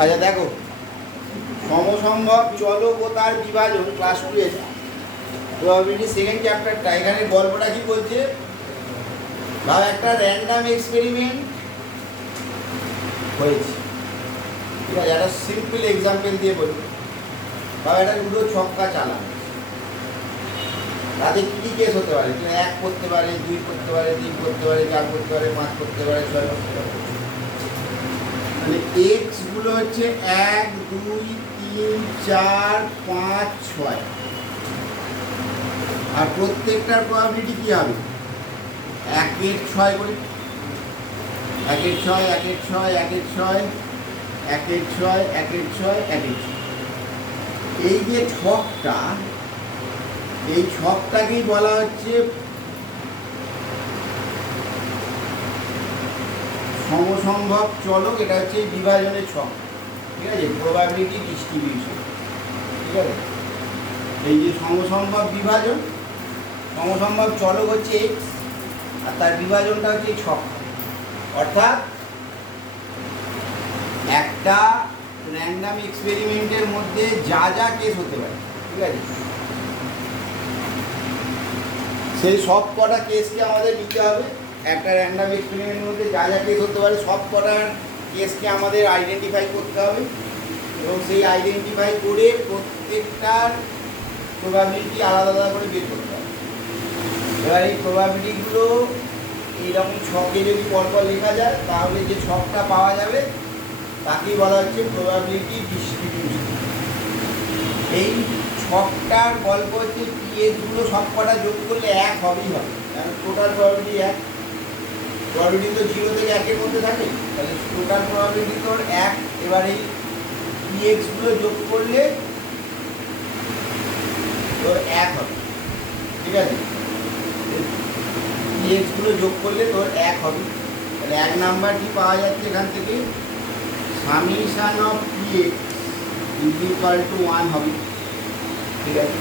আচ্ছা দেখো, সমসম্ভব চলক ও তার বিভাজন ক্লাস 2 প্রবাবিলিটি সেকেন্ড চ্যাপ্টারটা। এখানে গল্পটা কি বলছে, ভাব একটা র্যান্ডাম এক্সপেরিমেন্ট হয়েছে, ঠিক আছে? একটা সিম্পল এক্সাম্পল দিয়ে বলি, ভাব একটা লুডো ছক্কা চালানো, তাতে কী কী কেস হতে পারে? 1 করতে পারে, 2 করতে পারে, 3 করতে পারে, 4 করতে পারে, 5 করতে পারে, 6 করতে পারে। মানে এক্স গুলো হচ্ছে 1, 2, 3, 4, 5, 6, আর প্রত্যেকটার প্রবাবিলিটি কি হবে? 1 এর 6 করে, 1 এর 6, 1 এর 6, 1 এর 6, 1 এর 6, 1 এর 6, 1 এর 6। এই যে ছকটা, এই ছকটাকেই বলা হচ্ছে সমসম্ভব চলক। এটা হচ্ছে বিভাজনের ছক, ঠিক আছে? প্রবাবিলিটি ডিস্ট্রিবিউশন, ঠিক আছে? এই যে সমসম্ভব বিভাজন, সমসম্ভব চলক হচ্ছে এক্স, আর তার বিভাজনটা হচ্ছে ছক। অর্থাৎ একটা র্যান্ডাম এক্সপেরিমেন্টের মধ্যে যা যা কেস হতে পারে, ঠিক আছে, সেই সব কটা কেসকে আমাদের নিতে হবে। একটা র্যান্ডাম এক্সপেরিমেন্টের মধ্যে যা যা কেস হতে পারে সব কটার কেসকে আমাদের আইডেন্টিফাই করতে হবে, এবং সেই আইডেন্টিফাই করে প্রত্যেকটার প্রবাবিলিটি আলাদা আলাদা করে বের করতে হবে। এবার এই প্রবাবিলিটিগুলো এইরকম ছকে যদি পরপর লেখা যায়, তাহলে যে ছকটা পাওয়া যাবে তাকেই বলা হচ্ছে প্রবাবিলিটি ডিস্ট্রিবিউশন। এই ছকটার গল্প হচ্ছে পিএসগুলো সব কটা যোগ করলে 1 হবেই হবে, কারণ টোটাল প্রবাবিলিটি 1। প্রবাবিলিটি তো 0 থেকে 1 এর মধ্যে থাকে, তাহলে টোটাল প্রবাবিলিটি তোর 1। এবার এই পিএক্সগুলো যোগ করলে তোর 1 হবে, ঠিক আছে? পিএক্সগুলো যোগ করলে তোর 1 হবে। তাহলে 1 নাম্বারটি পাওয়া যাচ্ছে এখান থেকে, summation of PX equal to 1 হবে, ঠিক আছে?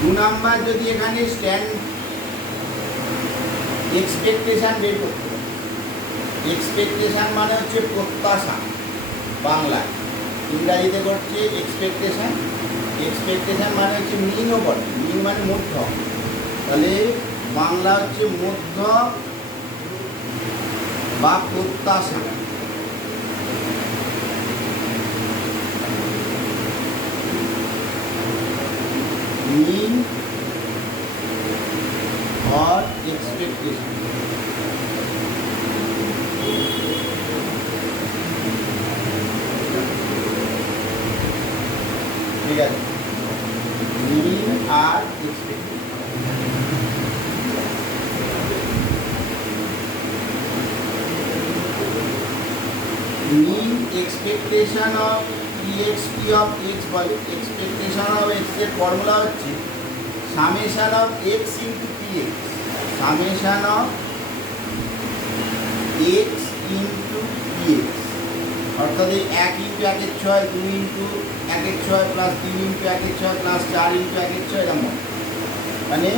2 নাম্বার যদি এখানে এক্সপেকটেশন বের করতে হবে। এক্সপেকটেশন মানে হচ্ছে প্রত্যাশা বাংলায়, ইংরাজিতে করছে এক্সপেকটেশন। এক্সপেকটেশন মানে হচ্ছে মিনও বটে, মিন মানে মধ্য, তাহলে বাংলা হচ্ছে মধ্য বা প্রত্যাশা। মিন or expectation, ঠিক আছে? মিন আর expectation. Mean expectation of EXP of X বলে। এক্সপেকটেশন অফ এক্স এর ফর্মুলা হচ্ছে summation of X into PX, summation of X into PX. অর্থাৎ এই 1 ইন্টু 1 এর 6, 2 ইন্টু 1 এর 6, প্লাস 3 ইন্টু 1 এর 6, প্লাস 4 ইন্টু 1 এর 6, এরকম। মানে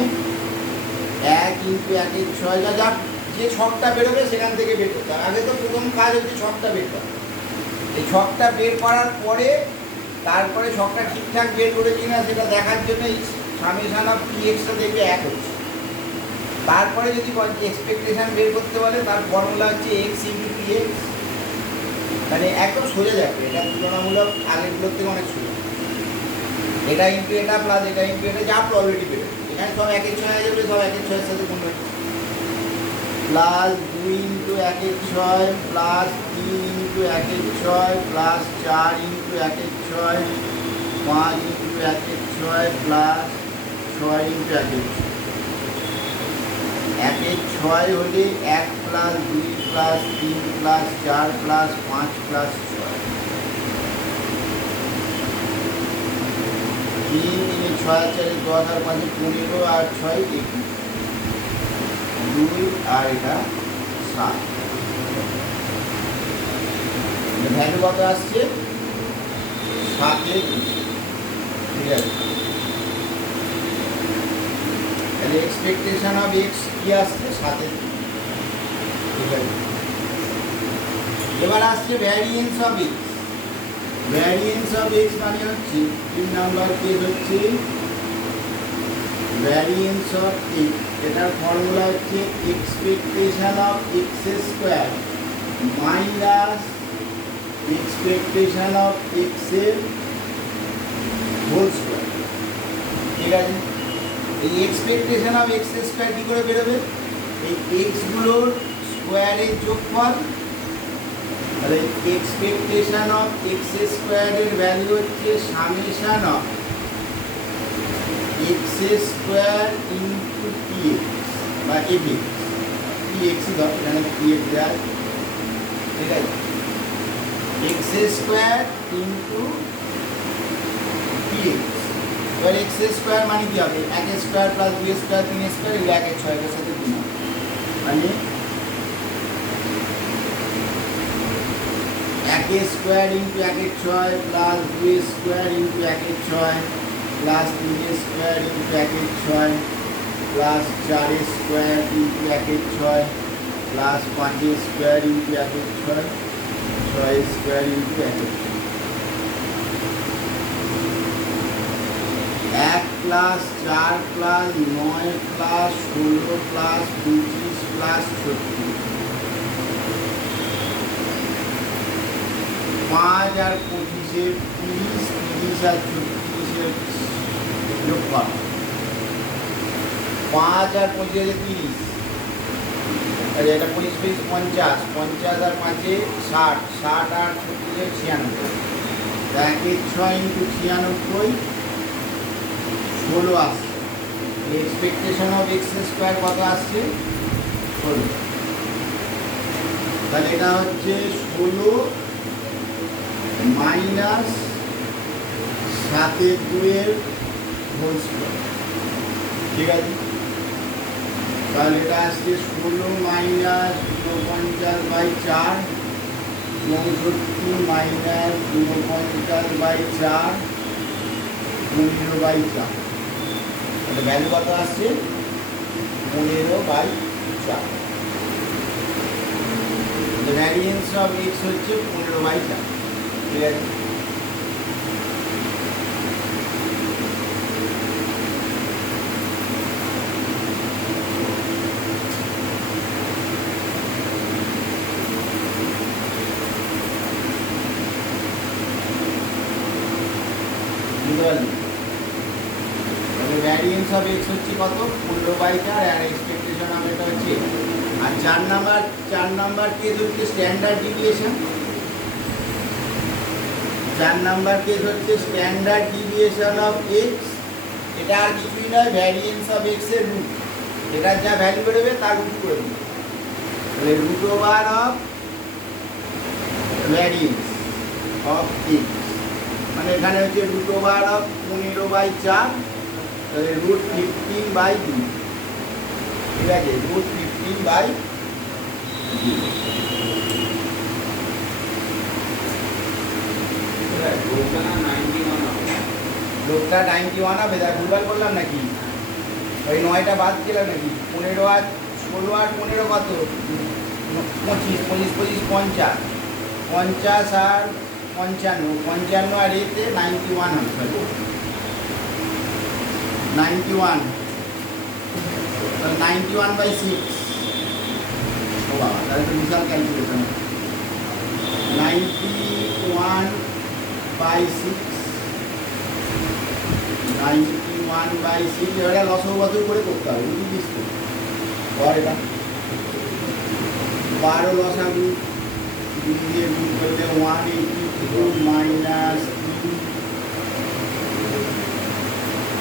1 ইন্টু 1 এর 6, যা যে ছকটা বেরোবে সেখান থেকে বের করতে হবে। আগে তো প্রথম কাজ হচ্ছে ছকটা বের করা। এই ছকটা বের করার পরে তারপরে ছকটা ঠিকঠাক বের করেছি না সেটা দেখার জন্য এই সামেশন অফ পিএক্সটা দেখবে 1 হচ্ছে। তারপরে যদি এক্সপেকটেশন বের করতে বলে, তার ফর্মুলা হচ্ছে এক্স ইন্টু পিএক্স। মানে একদম সোজা যাবে, এটা তুলনামূলক আগেরগুলোর থেকে অনেক সোজা। এটা ইন্টু এটা প্লাস এটা ইন্টু এটা, যা প্রবাবিলিটি বেরোবে এখানে সব 1 এর 6 হয়ে যাবে, সব 1 এর 6 এর সাথে গুণ হয়ে, প্লাস 2 ইন্টু 1 এর 6, প্লাস 3 ইন্টু 1 এর 6, প্লাস 4 ইন্টু 1 এর 6, 5 ইন্টু 1 এর 6, প্লাস 6 ইন্টু 1 এর 6। 1 এর 6 হলে 1 plus 2 plus 3 plus 4 plus 5 plus 6, 3 3 6 4 10 আর 5 15 আর 6 21, 2 আর এটা 7। ভ্যালু কত আসছে? 7 এর, ঠিক আছে? তাহলে এক্সপেকটেশন অফ এক্স কি আসছে? 7 এর, ঠিক আছে? এবার আসছে variance of x. Variance of X মানে হচ্ছে 3 নাম্বার কেস হচ্ছে ভ্যারিয়েন্স অফ এক্স, এটার ফর্মুলা হচ্ছে expectation of X square minus expectation of X এর হোল স্কোয়ার। ঠিক আছে, এই এক্সপেকটেশন অফ এক্স স্কোয়ার কী করে বেরোবে? এই এক্সগুলোর স্কোয়ারের যোগফল, তাহলে এক্সপেকটেশন অফ এক্স স্কোয়ারের ভ্যালু হচ্ছে summation of X square into P x বা এফ এক্স, পি এক্সই ধর, এখানে পি এক্স দেওয়া আছে। ঠিক আছে, x square into P x. এবার এক্স স্কোয়ার মানে কী হবে? 1 স্কোয়ার প্লাস 2 স্কোয়ার 3 স্কোয়ার, এগুলো 1 6 এর সাথে 3 হবে, মানে 1 square into 1 6 plus 2 square into 1 6 plus 3 square into 1 6 plus 4 square into 1 6 plus 5 square into 1 6 6 square into 1 1 plus 4 plus 9 plus 16 plus 25 plus 36, 5 আর 25 30, 30 আর 36 যোগফল, 5 আর 25 30, আচ্ছা এটা 25 50, 50 আর 5 60, 60 আর 36 96, 1 6 ইন্টু 96 16 আসছে। এক্সপেকটেশন অফ এক্স স্কোয়ার কত আসছে? 16। তাহলে এটা হচ্ছে 16 মাইনাস 7 2 হোল স্কোয়ার। ঠিক আছে, তাহলে এটা আসছে 16 মাইনাস 49/4, 64 মাইনাস 49/4, 15/4। তাহলে ভ্যালু কত আসছে? 15/4। ভ্যারিয়েন্স অফ এক্স হচ্ছে 15/4। ঠিক আছে, বুঝতে পারলি? তাহলে ভ্যারিয়েন্স অফ এক্স হচ্ছে কত? 15/4, আর এক্সপেকটেশন অফ এটা হচ্ছে। আর 4 নাম্বার কেস হচ্ছে স্ট্যান্ডার্ড ডিভিয়েশন। 4 নাম্বার কেস হচ্ছে স্ট্যান্ডার্ড ডিভিয়েশন অফ এক্স। এটা আর কিছুই নয়, ভ্যারিয়েন্স অফ এক্স এর রুট। এটার যা ভ্যালু বেরোবে তার রুট করে দেবে। তাহলে root over of variance of X, মানে এখানে হচ্ছে রুট ওভার অফ 15/4, তাহলে রুট 15/2। ঠিক আছে, রুট 15/2। লোকটা 91 হবে, তাই ভুলভাল করলাম নাকি? ওই 9টা বাদ দিলাম নাকি? 15 আর 16 আর 15 কত? 25, 25 25 50, 50 আর 55, 55 আর এতে 91 হবে। 91, 91/6। ও বাবা, তাহলে তো বিশাল ক্যালকুলেশন। 91/6, 91/6। এবারে লসগু করে করতে হবে, বুঝিস তো? আর এটা 12 লসাগু 2 দিয়ে গুণ করলে 182 মাইনাস 3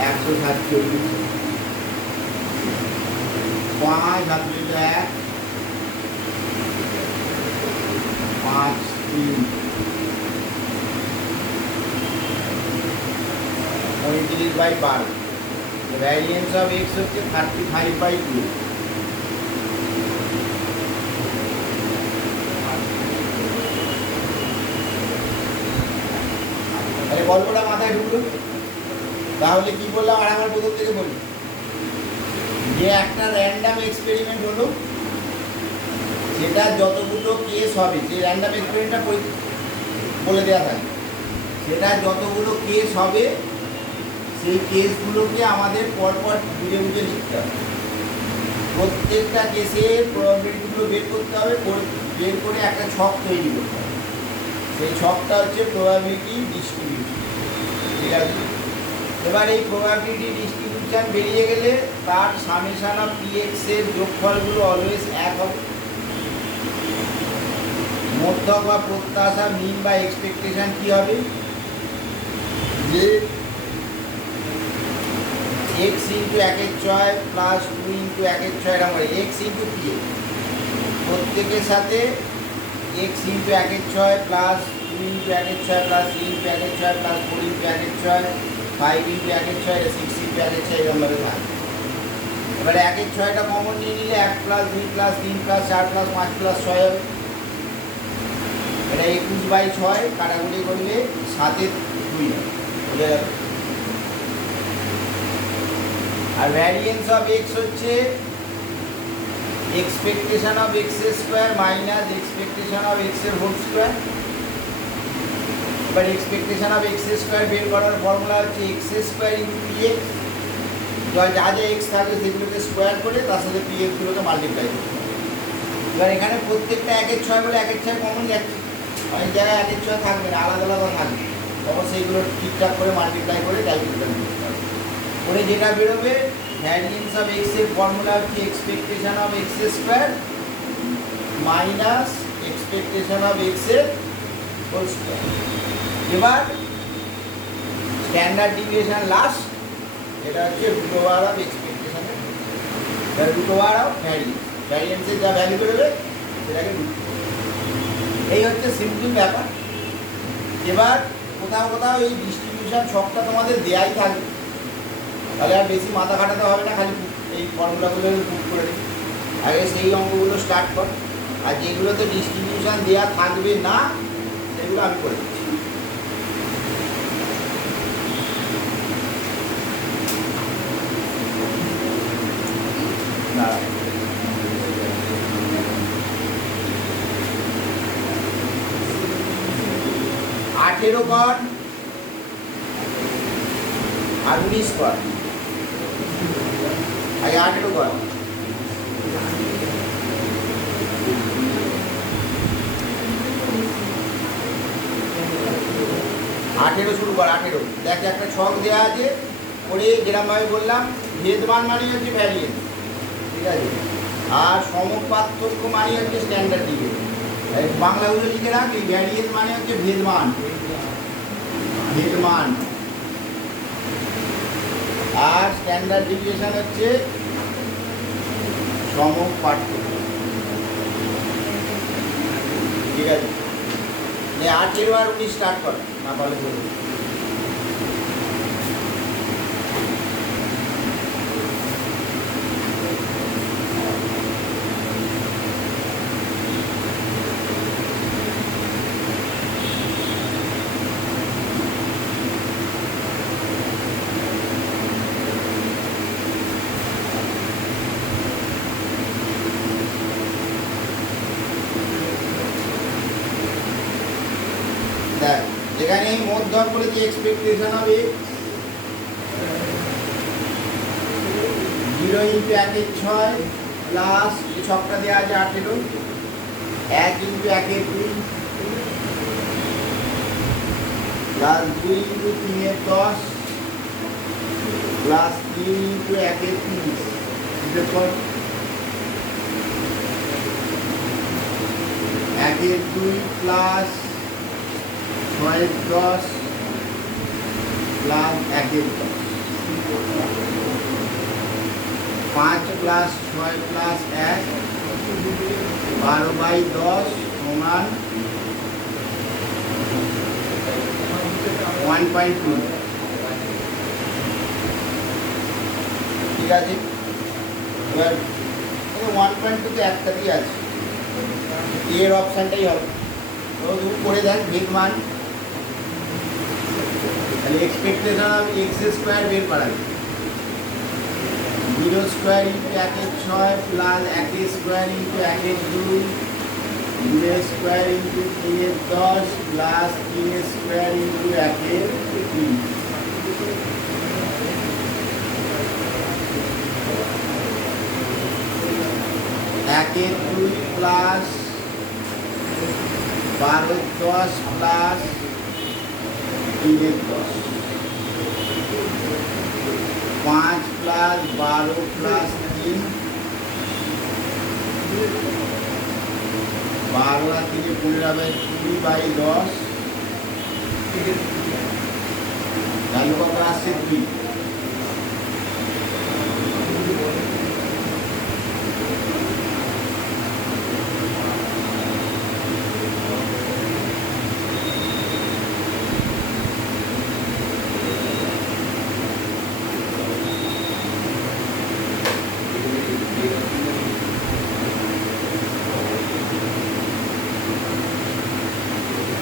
147, 5 হাত দিলে 1, 5 3 35/12। ভ্যারিয়েন্স অফ এক্স হচ্ছে 35/2। তাহলে গল্পটা মাথায় ঢুকলো। তাহলে কি বললাম আর আমার প্রথম থেকে বলি, যে একটা র্যান্ডাম এক্সপেরিমেন্ট হলো, সেটা যতগুলো কেস হবে সেই র্যান্ডাম এক্সপেরিমেন্টটা বলে দেওয়া থাকে। সেটা যতগুলো কেস হবে সেই কেসগুলোকে আমাদের পরপর বুঝে বুঝে লিখতে হবে। প্রত্যেকটা কেসের প্রবাবিলিটিগুলো বের করতে হবে, বের করে একটা ছক তৈরি করতে হবে। সেই ছকটা হচ্ছে প্রবাবিলিটি ডিস্ট্রিবিউশন। ঠিক আছে, এবার এই প্রবাবিলিটি ডিস্ট্রিবিউশন বেরিয়ে গেলে তার সামেশন অফ পিএক্স এর যোগফলগুলো অলওয়েজ এক হবে। মধ্যক বা প্রত্যাশা, মিন বা এক্সপেকটেশন কি হবে, যে এক্স ইন্টু 1/6 প্লাস 2 ইন্টু 1/6 এরকম করে এক্স ইন্টু পি, প্রত্যেকের সাথে x into 1/6 plus 2 into 1/6 plus 3 into 1/6 plus 4 into 1/6 5 into 1/6 6 into 1/6 এরকম ভাবে থাকে। এবারে 1/6টা কমন নিয়ে নিলে 1 plus 2 plus 3 plus 4 plus 5 plus 6 হবে। এটা 21/6 কাটাকুটি করলে 7-এর 2 হবে, বুঝে গেল। আর ভ্যারিয়েন্স অফ এক্স হচ্ছে expectation of X square minus expectation of X এর হোল স্কোয়ার। এবার এক্সপেকটেশন অফ এক্স স্কোয়ার বের করার ফর্মুলা হচ্ছে x square into P x. যা যা এক্স থাকবে সেগুলোকে স্কোয়ার করে তার সাথে পি এক্সগুলোকে মাল্টিপ্লাই করতে হবে। এবার এখানে প্রত্যেকটা 1/6 বলে 1/6 কমন যাচ্ছে, অনেক জায়গায় 1/6 থাকবে না, আলাদা আলাদা থাকবে, তখন সেইগুলো ঠিকঠাক করে মাল্টিপ্লাই করে ক্যালকুলেশন করতে হবে। করে যেটা বেরোবে ভ্যারিয়েন্স অফ এক্স এর ফর্মুলা হচ্ছে expectation of X square minus expectation of X এর হোল স্কোয়ার। এবার স্ট্যান্ডার্ড ডিভিয়েশন লাস্ট, এটা হচ্ছে রুট ওভার অফ এক্সপেকটেশনের, রুট ওভার অফ ভ্যারিয়েন্সের যা ভ্যালু বেরোবে সেটাকে রুট। এই হচ্ছে সিম্পল ব্যাপার। এবার কোথাও কোথাও এই ডিস্ট্রিবিউশন ছকটা তোমাদের দেয়াই থাকবে, তাহলে আর বেশি মাথা খাটাতে হবে না, খালি এই ফর্মুলাগুলো বুক করে দিই। আগে সেই অঙ্কগুলো স্টার্ট কর, আর যেগুলোতে ডিস্ট্রিবিউশন দেওয়া থাকবে না সেগুলো আমি করে দিচ্ছি। না 18 কর আর 19 কর, আগে 18 কর। 18 শুরু কর। 18 দেখ একটা ছক দেওয়া আছে, করে যেরকমভাবে বললাম ভেদমান মানে হচ্ছে ভ্যারিয়েন্স, ঠিক আছে, আর সমপার্থক্য মানে হচ্ছে স্ট্যান্ডার্ড ডিভিয়েশন। বাংলাগুলো লিখে রাখ, এই ভ্যারিয়েন্স মানে হচ্ছে ভেদমান, ভেদমান, আর স্ট্যান্ডার্ড ডিভিয়েশন হচ্ছে সমপার্থক্য, ঠিক আছে। 18 আর 19 স্টার্ট কর, না পারলে বলুন। এখানে মধ্যক বলেছে এক্সপেকটেশন হবে 0 ইন্টু 1/6 প্লাস এই ছকটা দেওয়া আছে 18, 1 into 1/2 plus 2 into 3/10 plus 3 into 1/30, এরপর 1/2 প্লাস 6/10 প্লাস 1/10, 5 প্লাস 6 প্লাস 1, 12/10 সমান 1.2, ঠিক আছে। এবার 1.2 তো একটাতেই আছে, এর অপশানটাই হবে। তো তুমি করে দেখ ভেদমান, তাহলে এক্সপেকটেশন অফ এক্স স্কোয়ার বের করা যাবে, 0 square into 1/6 plus 1 square into 1/2 2 square into 3 10 plus 3 square into 1 3 1 2 plus 12 10 plus 3 10 5 plus 12 plus 3 12 আর 3 15 হবে 20/10 ভ্যালু কত আসছে 2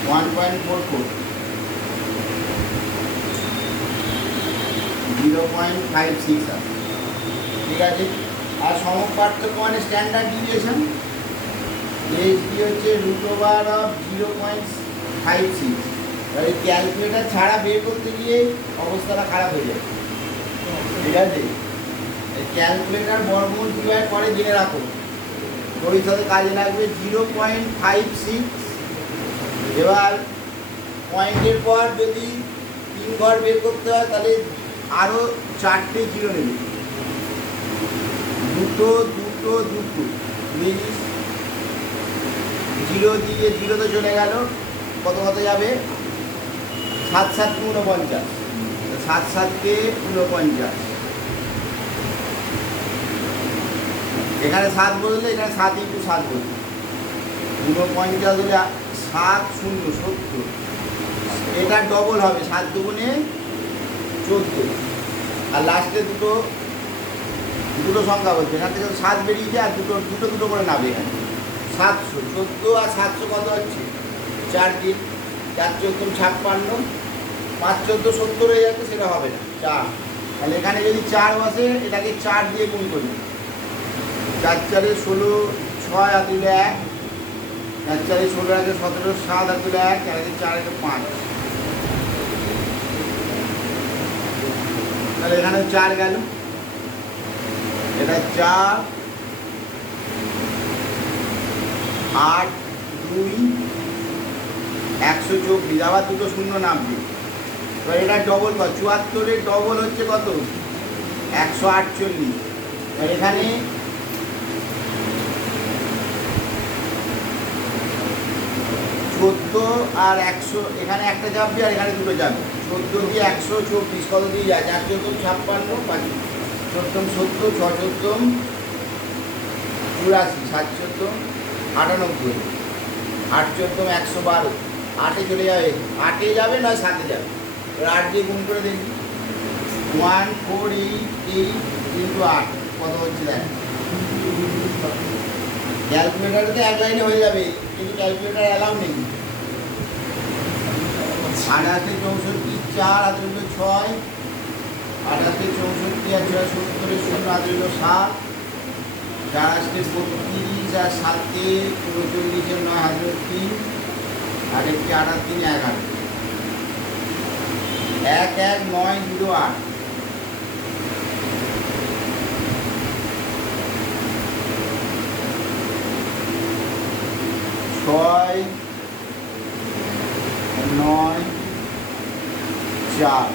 1.44 0.56 আছে ঠিক আছে। আর সমক পার্থক্য মানে স্ট্যান্ডার্ড ডিভিয়েশন এইচডি হচ্ছে √0.56। এই ক্যালকুলেটার ছাড়া বের করতে গিয়ে অবস্থাটা খারাপ হয়ে যায় ঠিক আছে। এই ক্যালকুলেটার বর্গমূল কীভাবে করে জেনে রাখো, ভবিষ্যতে কাজে লাগবে 0.56। এবার পয়েন্টের পর যদি 3 ঘর বের করতে হয় তাহলে আরও 4টে জিরো নেবে, দুটো জিরো দিয়ে জিরো তো চলে গেল, কত যাবে 7 7 49, 7 7 49, এখানে 7 বললে এখানে 7 × 7 বললে 49 হলে 7 0 70, এটা ডবল হবে 7 2 14। আর লাস্টে দুটো সংখ্যা বলছে, এখান থেকে 7 বেরিয়ে যায় আর দুটো করে নাবে এখানে 700 14 আর 700 কত হচ্ছে 4 3 4 14 56, 5 14 70 হয়ে যাচ্ছে, সেটা হবে না 4। তাহলে এখানে যদি 4 বসে এটাকে 4 দিয়ে গুণ করি, 4 4 16 6 আর 2 1, 4 4 16 আগে 17 7 আর 2 1, 4 আগে 4 আগে 5, তাহলে এখানে 4 গেল, এটা 4 8 2 124, আবার দুটো শূন্য নামবে। এবার এটা ডবল কত 74-এর ডবল হচ্ছে কত 148। এখানে 14 আর 100, এখানে একটা যাবে আর এখানে দুটো যাবে, 14 দিয়ে 124 কত দিয়ে যায় 4 14 56, 5 14 70, 6 14 84, 7 14 98, 8 14 112, 8-এ চলে যাবে, 8-এ যাবে নয় 7-এ যাবে। এবার 8 দিয়ে গুণ করে দেখি 1488 × 8 কত হচ্ছে দেখ। ক্যালকুলেটারে তো এক লাইনে হয়ে যাবে, কিন্তু ক্যালকুলেটার অ্যালাউ নেই। 88 64 4 আর 6, 88 64 আর 6 70 0 আর 7, 4 32 আর 7 39 9 আর 3, আর একটি 8 আর 3 11, 11908। ছয় 9 4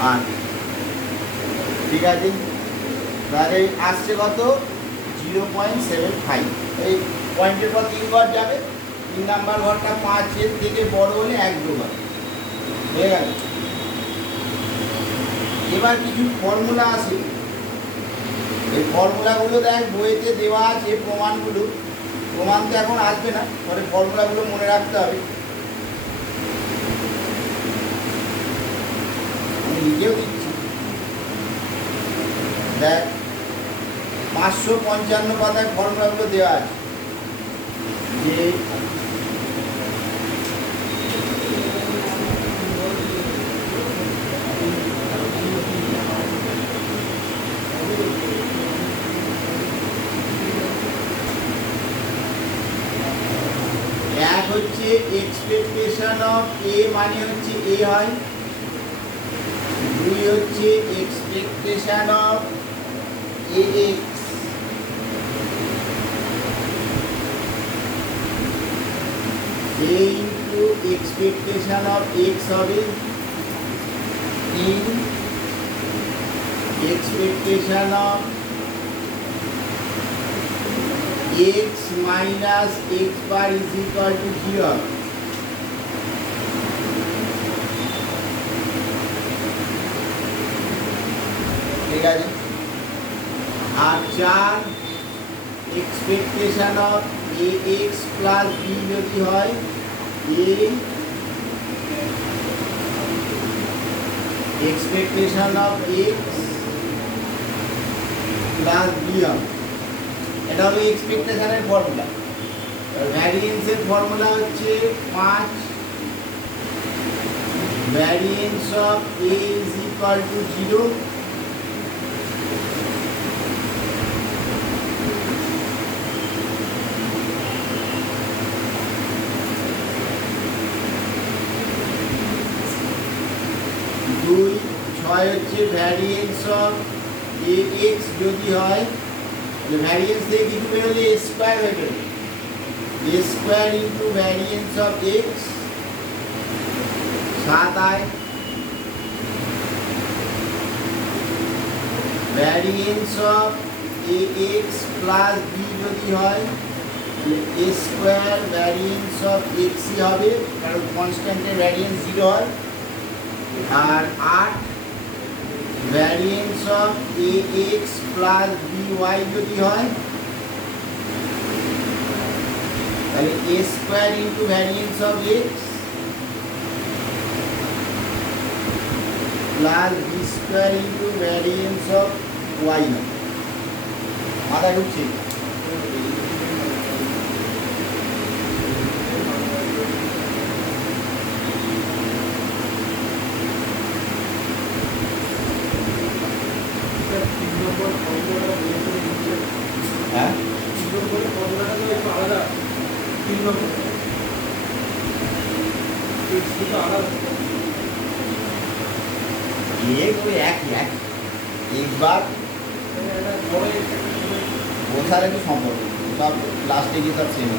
8, ঠিক আছে। তাহলে আসছে কত 0.75। এই পয়েন্টের পর 3 ঘর যাবে, 3 নাম্বার ঘরটা 5-এর থেকে বড় হলে 1 2 ঘর হয়ে গেল। এবার কিছু ফর্মুলা আছে, এই ফর্মুলাগুলো দেখ বইতে দেওয়া আছে, প্রমাণ তো এখন আসবে না, পরে ফর্মুলাগুলো মনে রাখতে হবে। আমি লিখেও দিচ্ছি, দেখ 555 পাতায় ফর্মুলাগুলো দেওয়া আছে, যে হচ্ছে এক্সপেকটেশন অফ এ মানে হচ্ছে এ হয়, 2 হচ্ছে expectation of A x, A into expectation of x হবে in expectation of x minus x bar is equal to 0. ঠিক আছে, আর 4 expectation of ax plus b যদি হয় a expectation of x plus B হবে। এটা হলো এক্সপেকটেশনের ফর্মুলা। ভ্যারিয়েন্সের ফর্মুলা হচ্ছে 5 variance of A is equal to 0 2 6 হচ্ছে ভ্যারিয়েন্স অফ এ এক্স যদি হয় ভ্যারিয়েন্স দিয়ে কিছু বেরোলে এ স্কোয়ার হয়ে যাবে, A square into variance of X 7 আয়, variance of A X plus B যদি হয় এ স্কোয়ার ভ্যারিয়েন্স অফ এক্সই হবে, কারণ কনস্ট্যান্টের ভ্যারিয়েন্স 0 হয়, আর 8 variance of A X plus B Y যদি হয় তাহলে A square into variance of X plus B square into variance of Y হয়। মাথায় ঢুকছে? হ্যাঁ একবার বসার একটু সম্পর্ক সব লাস্টে গিয়ে সব সেম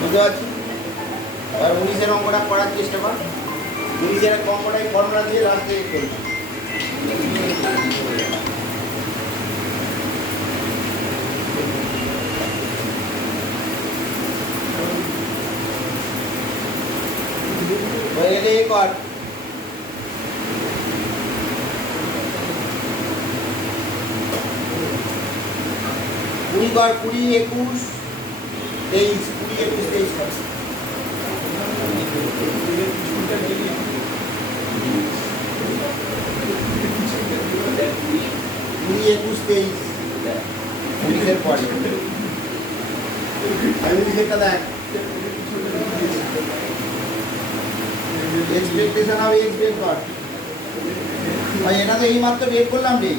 বুঝতে পারছি। এবার 19-এর অঙ্কটা করার চেষ্টা কর, 19-এর অঙ্কটাই ফর্মুলা দিয়ে লাস্টে করি। এটা কর, 20 কর, 20, 21, 23, 20, 21, 23 কর। 20, 21, 23 19-এর পরে 19-এরটা দেখ। এক্সপেকটেশন হবে এক্স বের কর ভাই, এটা তো এই মাত্র বের করলাম রে।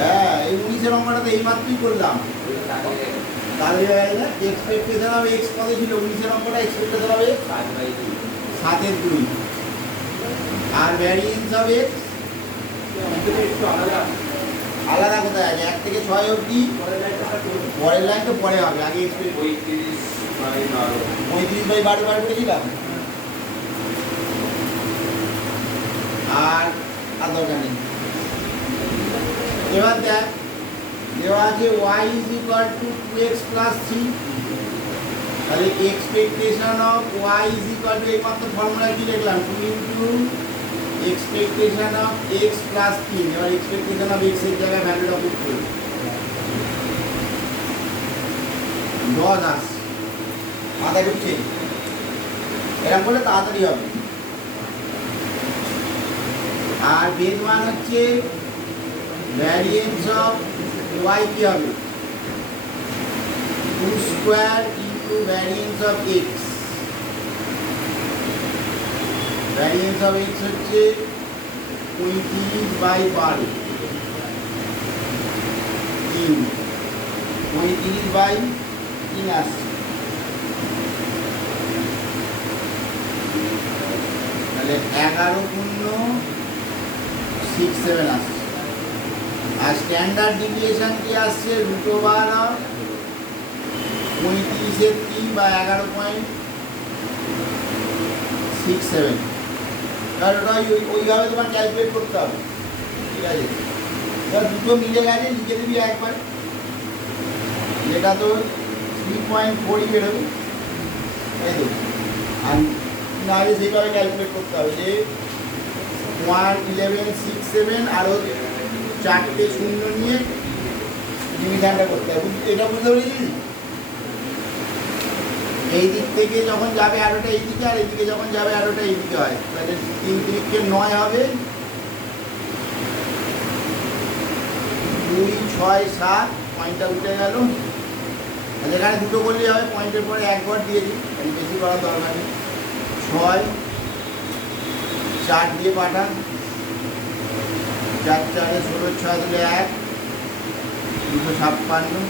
হ্যাঁ এই 19-এর অঙ্কটা তো এই মাত্রই করলাম, তাহলে এক্সপেকটেশন হবে এক্স কত ছিল 19-এর অঙ্কটা? এক্সপেকটেশন হবে 7-এর 2 আর ভ্যারিয়েন্স হবে এক্স আলাদা কোথায় আছে? 1 থেকে 6 অবধি পরের লাইন তো পরে হবে, আগে 35/12 বার করেছিলাম। আর দরকার নেই। এবার দেখ দেওয়া আছে y is equal to 2x plus 3, তাহলে expectation of y is equal to এই মাত্র ফর্মুলা কি লিখলাম 2 into expectation of x plus 3। এবার এক্সপেকটেশন অফ x এর জায়গায় ভ্যালুটা পুট করি 10 আসে। মাথায় ঢুকছে? এরকম করলে তাড়াতাড়ি হবে। আর বেদ মান হচ্ছে ভ্যারিয়েন্স অফ y কি হবে 2 square into variance of x। Variance of x হচ্ছে 35/12 3 35/3 আসছে, তাহলে 11.67 আসছে। আর স্ট্যান্ডার্ড ডিভিয়েশন কি আসছে √35/3 বা 11.67। কারণ ওইভাবে তোমার ক্যালকুলেট করতে হবে, ঠিক আছে? এবার দুটো মিলে গেছে, লিখে দিবি একবার, যেটা তো 3.4 বেরোবে, তাই তো? আর না হলে সেইভাবে ক্যালকুলেট করতে হবে যে 111.67 আরও 4টে শূন্য নিয়ে ডিভিশনটা করতে হবে। এটা বুঝতে পেরেছি? এই দিক থেকে যখন যাবে 11টা এইদিকে, আর এইদিকে যখন যাবে 11টা এইদিকে হয়, তাহলে 3 3 9 হবে, 2 6 7, পয়েন্টটা উঠে গেল। আর যেখানে দুটো করলেই হবে, পয়েন্টের পরে একবার দিয়ে দিই, বেশি করার দরকার নেই। 6 4 দিয়ে পাঠান, 4 4 16 6 দিলে 1, 256,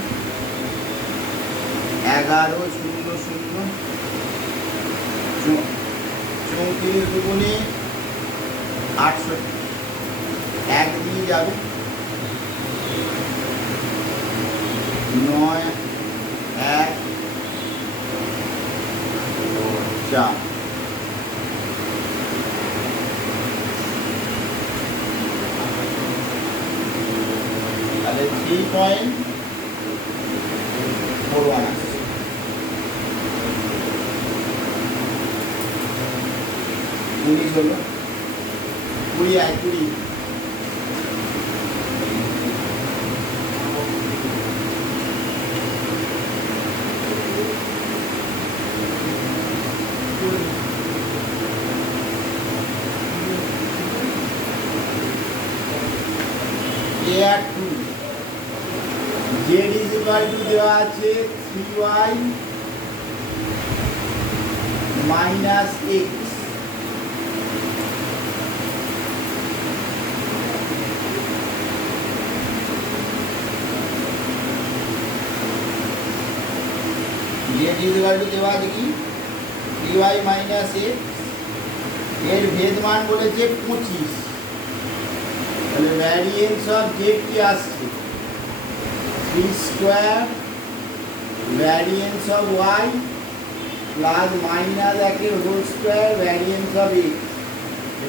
11 0 0, 34 দুগুণে 68, 1 দিয়ে যাবে, 9 1 4। তাহলে 3.41 আসছে। উনিশ হলো, 20 আর 20, a R 2, z is equal to দেওয়া আছে 3y minus x, z is equal to দেওয়া আছে কি 3y minus x, এর ভেদ মান বলেছে 25, তাহলে ভ্যারিয়েন্স অফ z কি আসছে 3 square variance of y plus minus 1 whole square variance of x।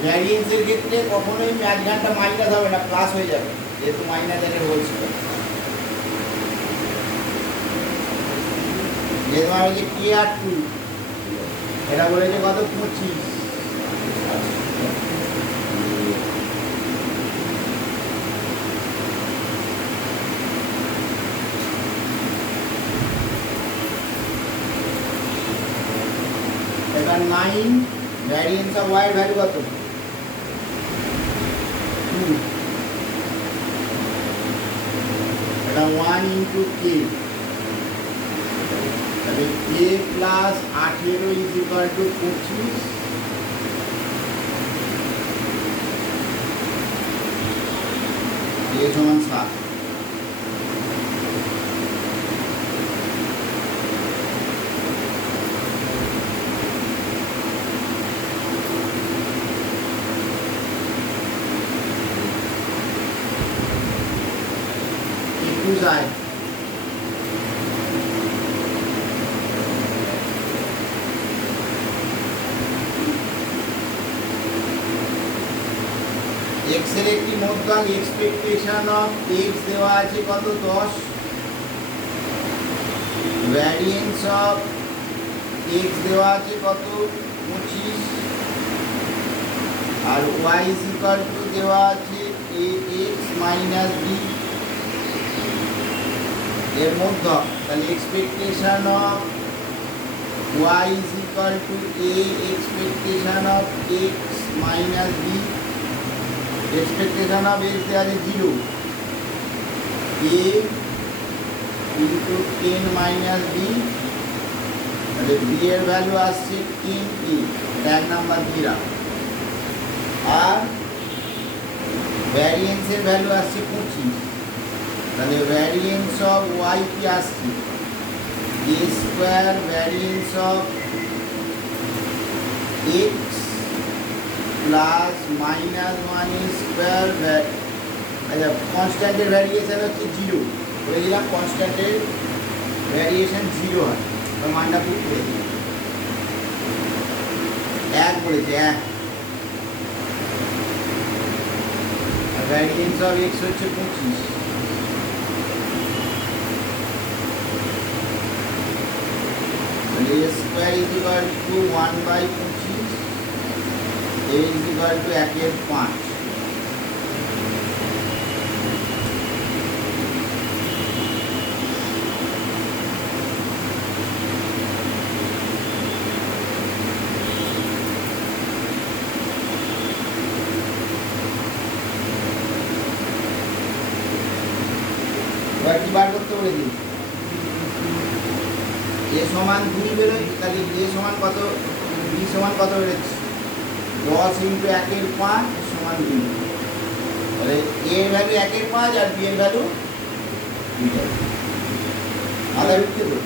ভ্যারিয়েন্সের ক্ষেত্রে কখনোই মাঝখানটা মাইনাস হবে না, প্লাস হয়ে যাবে, যেহেতু মাইনাস 1 হোল স্কয়ার। যেহেতু আমার হচ্ছে কি আর 2, এটা বলেছে কত 25, এবার 9 ভ্যারিয়েন্স অফ y এর ভ্যালু কত 2, এটা 1 ইন্টু k, তাহলে k plus 18 is equal two 25, k সমান 7। যায় x এর একটি মধ্যক এক্সপেকটেশন অফ x দেওয়া আছে কত 10, ভ্যারিয়েন্স অফ x দেওয়া আছে কত 25, আর y ইজ ইকুয়াল টু দেওয়া আছে ax মাইনাস b এর মধ্যক, তাহলে expectation of y is equal two a expectation of x minus b, expectation of x দেওয়া আছে 0, a ইন্টু 10 মাইনাস b, তাহলে b এর ভ্যালু আসছে 10a, এটা 1 নাম্বার দিরা, আর ভ্যারিয়েন্সের ভ্যালু আসছে 25, তাহলে ভ্যারিয়েন্স অফ ওয়াই কি আসছে A square variance of X plus minus one square আচ্ছা কনস্ট্যান্টের ভ্যারিয়েশন হচ্ছে জিরো বলেছিলাম কনস্ট্যান্টের ভ্যারিয়েশন জিরো হয় মানটা পুট করে দিই এক বলেছে এক ভ্যারিয়েন্স অফ এক্স হচ্ছে 25 তাহলে A square is equal to 1/25 A is equal to 1/5 এবার কি বার করতে বলেছি এ সমান 2 বেরোয় তাহলে এ সমান কত বি সমান কত বেরোচ্ছে 10 ইন্টু 1/5 সমান 2 তাহলে এ এর ভ্যালু 1/5 আর বি এর ভ্যালু 2 আলাদা লিখতে হবে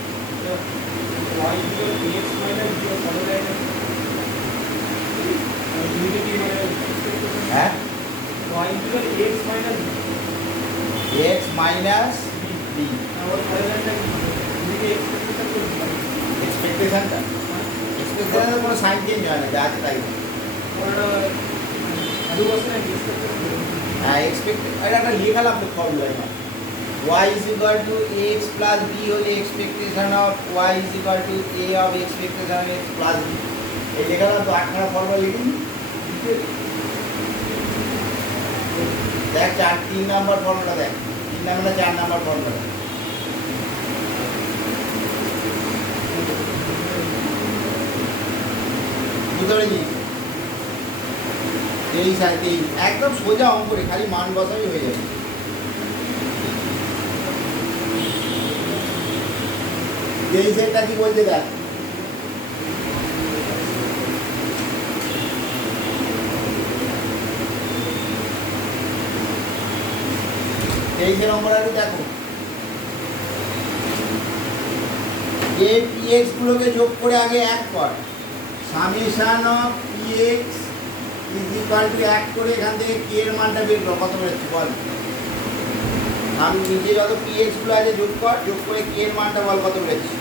হ্যাঁ এক্স মাইনাস বি এক্সপেকটেশনটা এক্সপেকটেশনের কোনো সাইন চেঞ্জ হয় না যা আছে তাই হ্যাঁ এটা একটা লেখালাম তো formula y is equal to ax plus b হলে expectation of y is equal to a of expectation of x plus b এই লেখালাম তো 8খানা ফর্মুলা লিখুন দেখ 3 নাম্বার ফর্মুলা দেখ 3 নাম্বার 4 নাম্বার ফর্মুলা বুঝতে পেরেছিস এই সাইতে একদম সোজা অঙ্ক করে খালি মান বসাই হয়ে যাবে এই সেটটা কি বলছে দেখ এই যে নম্বর একটু দেখো যে px গুলোকে যোগ করে আগে এক কর summation of px is equal two এক করে এখান থেকে k এর মানটা বের কর কত বেরোচ্ছে বল আমি নিচে যত px গুলো আছে যোগ কর যোগ করে k এর মানটা বল কত বেরোচ্ছে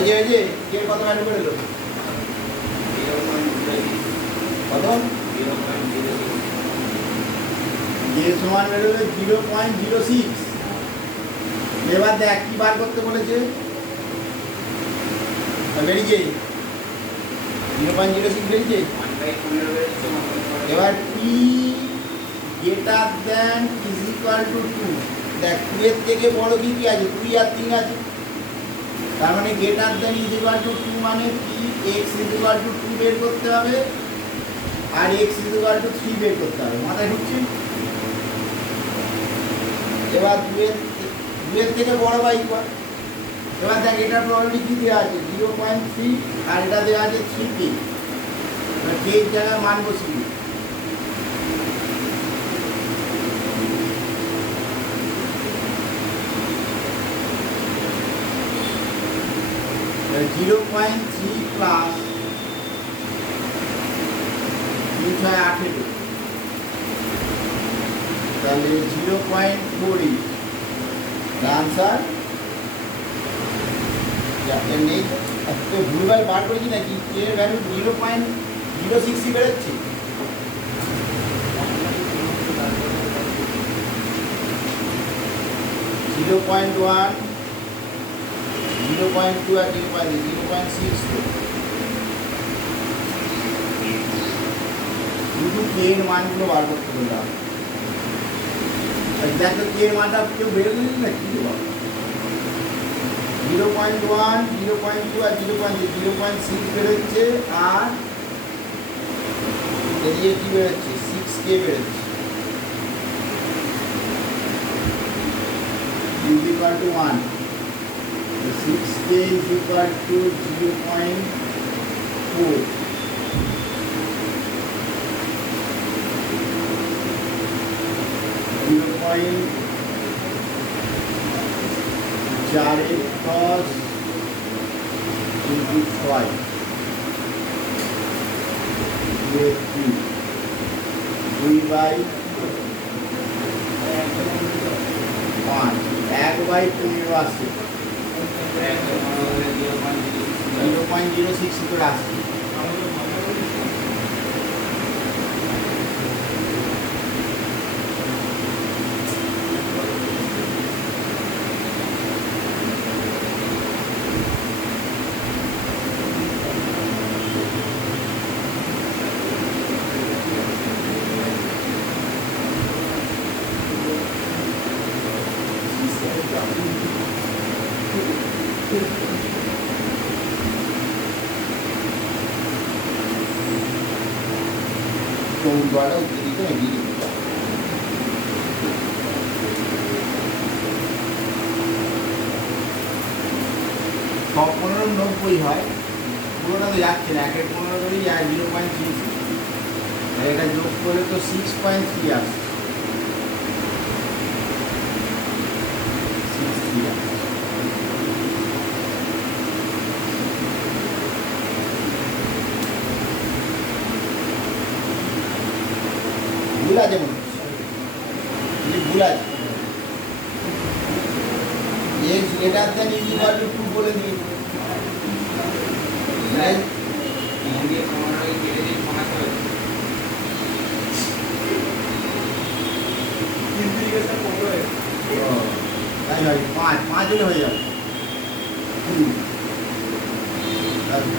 এই যে কে কত ভ্যালু বেরোলো কত যে সমান বেরোলো 0.06। এবার দেখ কি বার করতে বলেছে বেরিয়েছে 0.06 বেরিয়েছে। এবার T greater than is equal to 2। দেখ 2 এর থেকে বড় কি কি আছে 2 আর 3 আছে, তার মানে greater than is equal to 2 মানে কি এক্স ইজ ইকুয়াল টু 2 বের করতে হবে আর এক্স ইজ ইকুয়াল টু 3 বের করতে হবে। মাথায় ঢুকছে? এবার 2 এর থেকে বড় বা ইকুয়াল। এবার দেখ এটার প্রবাবিলিটি কি দেওয়া আছে 0.3 আর এটা দেওয়া আছে 3 কে। এবার কে জায়গায় মান বসিয়ে 0.3 প্লাস 3/18 তাহলে 0.48 আনসার। যাতে নেই তো ভুলভাল বার করেছি নাকি কে ভ্যালু 0.06 বেরোচ্ছে। জিরো পয়েন্ট 0.2 আর 0.6 শুধু কে এর মানগুলো বার করতে বললাম। দেখো কে এর মানটা কেউ বেরোলি না কি দেবো 0.1 0.2 আর 0.6 বেরোচ্ছে আর এদিকে কি বেরোচ্ছে 6K বেরোচ্ছে is equal to 1. 6K is equal to 0.4. चार दस इंटू छः दुई बाई पाँच एक बाई 15 आसे 0.06 করে আসছে। চৌদ্বারা উত্তেজিত এগিয়ে যেতে পারে। সব 15 হয়, পুরোটা তো যাচ্ছে না, 1-15 ধরেই যায় 0.3, আর এটা যোগ করে তো 6.3 আসছে। 6.3 আসছে। ভুল আছে মনে হচ্ছে, ভুল আছে। X greater than is equal to 2 বলে দিয়ে তাই হয় 5 হলে হয়ে যাবে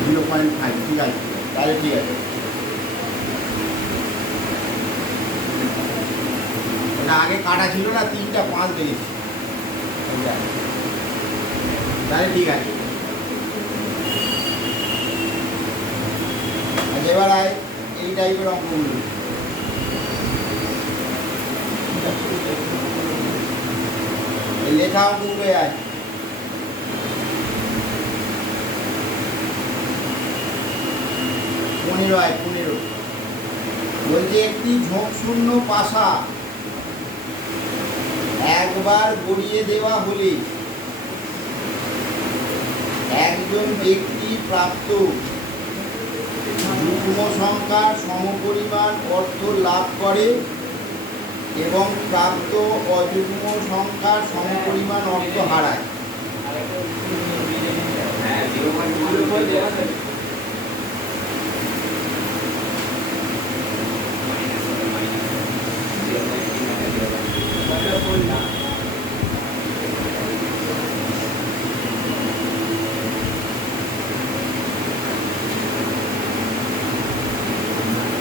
0.5। ঠিক আছে, তাহলে ঠিক আছে। আগে কাটা ছিল না, 3টা 5 বেরিয়েছে, তাহলে ঠিক আছে। এবার আয় এই টাইপের অঙ্কগুলো, লেখা অঙ্কগুলো আয়। পনেরো বলছে একটি ঝোঁকশূন্য পাশা একবার গড়িয়ে দেওয়া হলে একজন ব্যক্তি প্রাপ্ত যুগ্ম সংখ্যার সমপরিমাণ অর্থ লাভ করে এবং প্রাপ্ত অযুগ্ম সংখ্যার সমপরিমাণ অর্থ হারায়।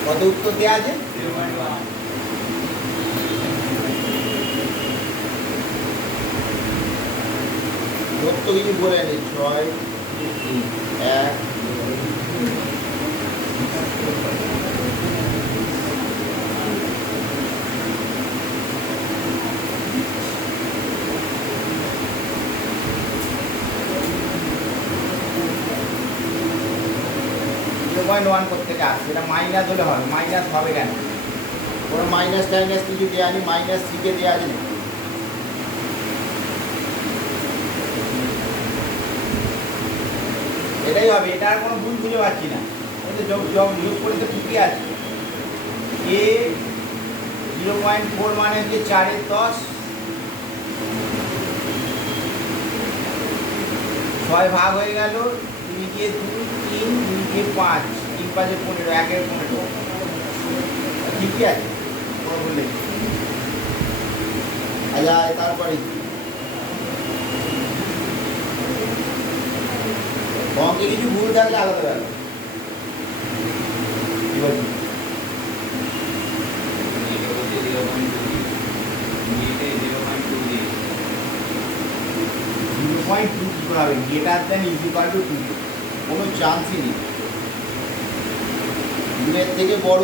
কত উত্তর দেওয়া আছে? সত্য কিছু বলে নি, 6 1 0.1 করতে চাস, সেটা মাইনাস হলে হবে, মাইনাস হবে কেন? কোনো মাইনাস টাইনাস কিছু দেওয়া নেই, মাইনাস শিখে দেওয়া আছে না। এটাই হবে, এটা আর কোনো ভুল খুঁজে পাচ্ছি না। যোগ করে তো ঠিকই আছে। এ 0.4 মানে হচ্ছে 4-এর 10, 6 ভাগ হয়ে গেল, 2 কে 2, 3, 2 কে 5, 3 5 15, 1-এর 15, ঠিকই আছে, কোনো ভুল নেই। আচ্ছা তারপরে অঙ্কে কিছু ভুল থাকলে আলাদা ব্যাপার। কি বলছি? 0.2 কি করে হবে? Greater than is equal to 2, কোনো চান্সই নেই। 2-এর থেকে বড়,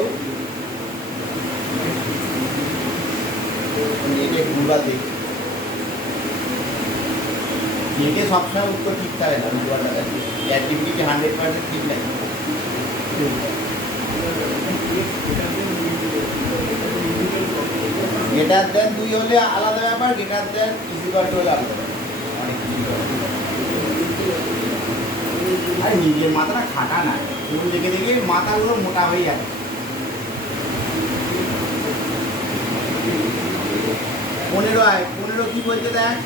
এটা ঘুরবা দেখি, একে সবসময় উত্তর ঠিক থাকে না, অ্যাক্টিভিটি 100% ঠিক নাই। গ্রেটার দেন 2 হলে আলাদা ব্যাপার, greater than is equal two হলে আলাদা ব্যাপার। আরে নিজের মাথাটা খাটা না, তুমি দেখে দেখে মাথাগুলো মোটা হয়ে যাচ্ছে। 15 কি বলতে দেখ,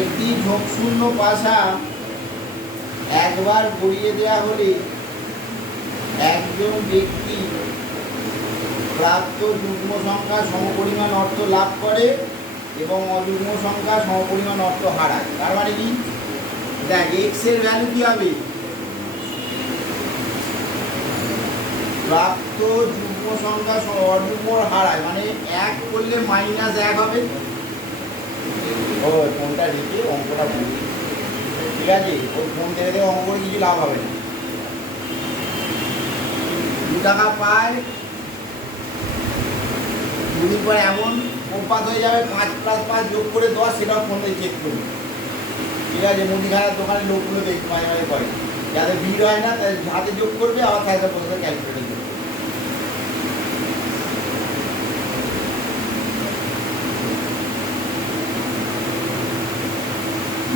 একটি ঝোঁকশূন্য পাশা একবার গড়িয়ে দেওয়া হলে একজন ব্যক্তি প্রাপ্ত যুগ্ম সংখ্যা সমপরিমাণ অর্থ লাভ করে এবং অযুগ্ম সংখ্যা সমপরিমাণ অর্থ হারায়। তার মানে কি? দেখ, এক্স এর ভ্যালু কি হবে? প্রাপ্ত যুগ্ম সংখ্যা অযুগ্ম হারায়, মানে 1 করলে -1 হবে। ও কোনটা রেখে অঙ্কটা বুঝি, ঠিক আছে? ওই ফোন থেকে অঙ্ক করে কিছু লাভ হবে না। 2 টাকা পায়, দুদিন পরে এমন অভ্যাস হয়ে যাবে 5 + 5 যোগ করে 10, সেটাও ফোন থেকে চেক করবে, ঠিক আছে? মুদিখানার দোকানের লোকগুলো দেখি মাঝে মাঝে করে, যাদের ভিড় হয় না তাদের হাতে যোগ করবে, আবার খাইতে বসে ক্যালকুলেটার করবে।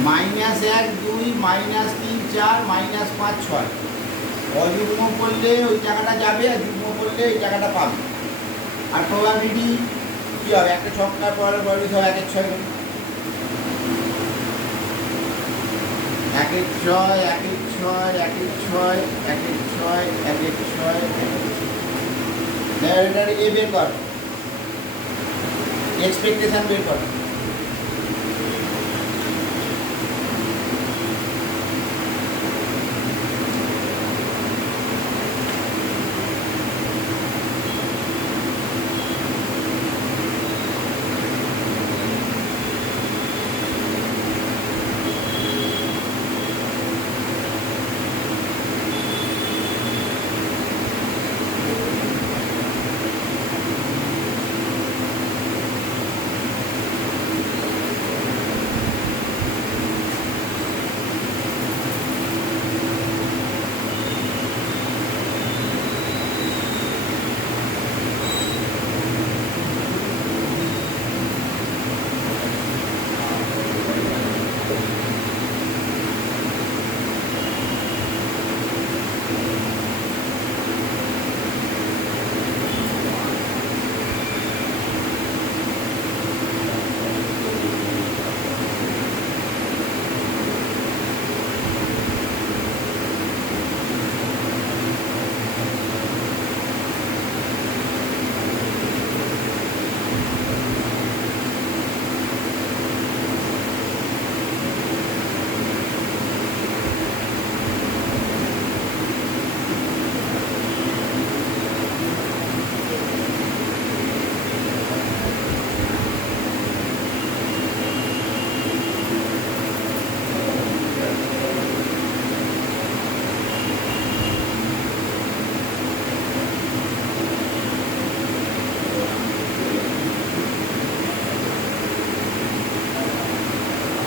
-1 2 -3 4 -5 6, অযুগ্ম করলে ওই টাকাটা যাবে, আর যুগ্ম করলে এই টাকাটা পাবে। আর প্রবাবিলিটি কী হবে? একটা ছক্কার পরের প্রবাবিলিটি হবে 1-এর 6, 1-এর 6, 1-এর 6, 1-এর 6, 1-এর 6, 1-এর 6, 1-এর 6। এ বের কর, এক্সপেকটেশন বের কর।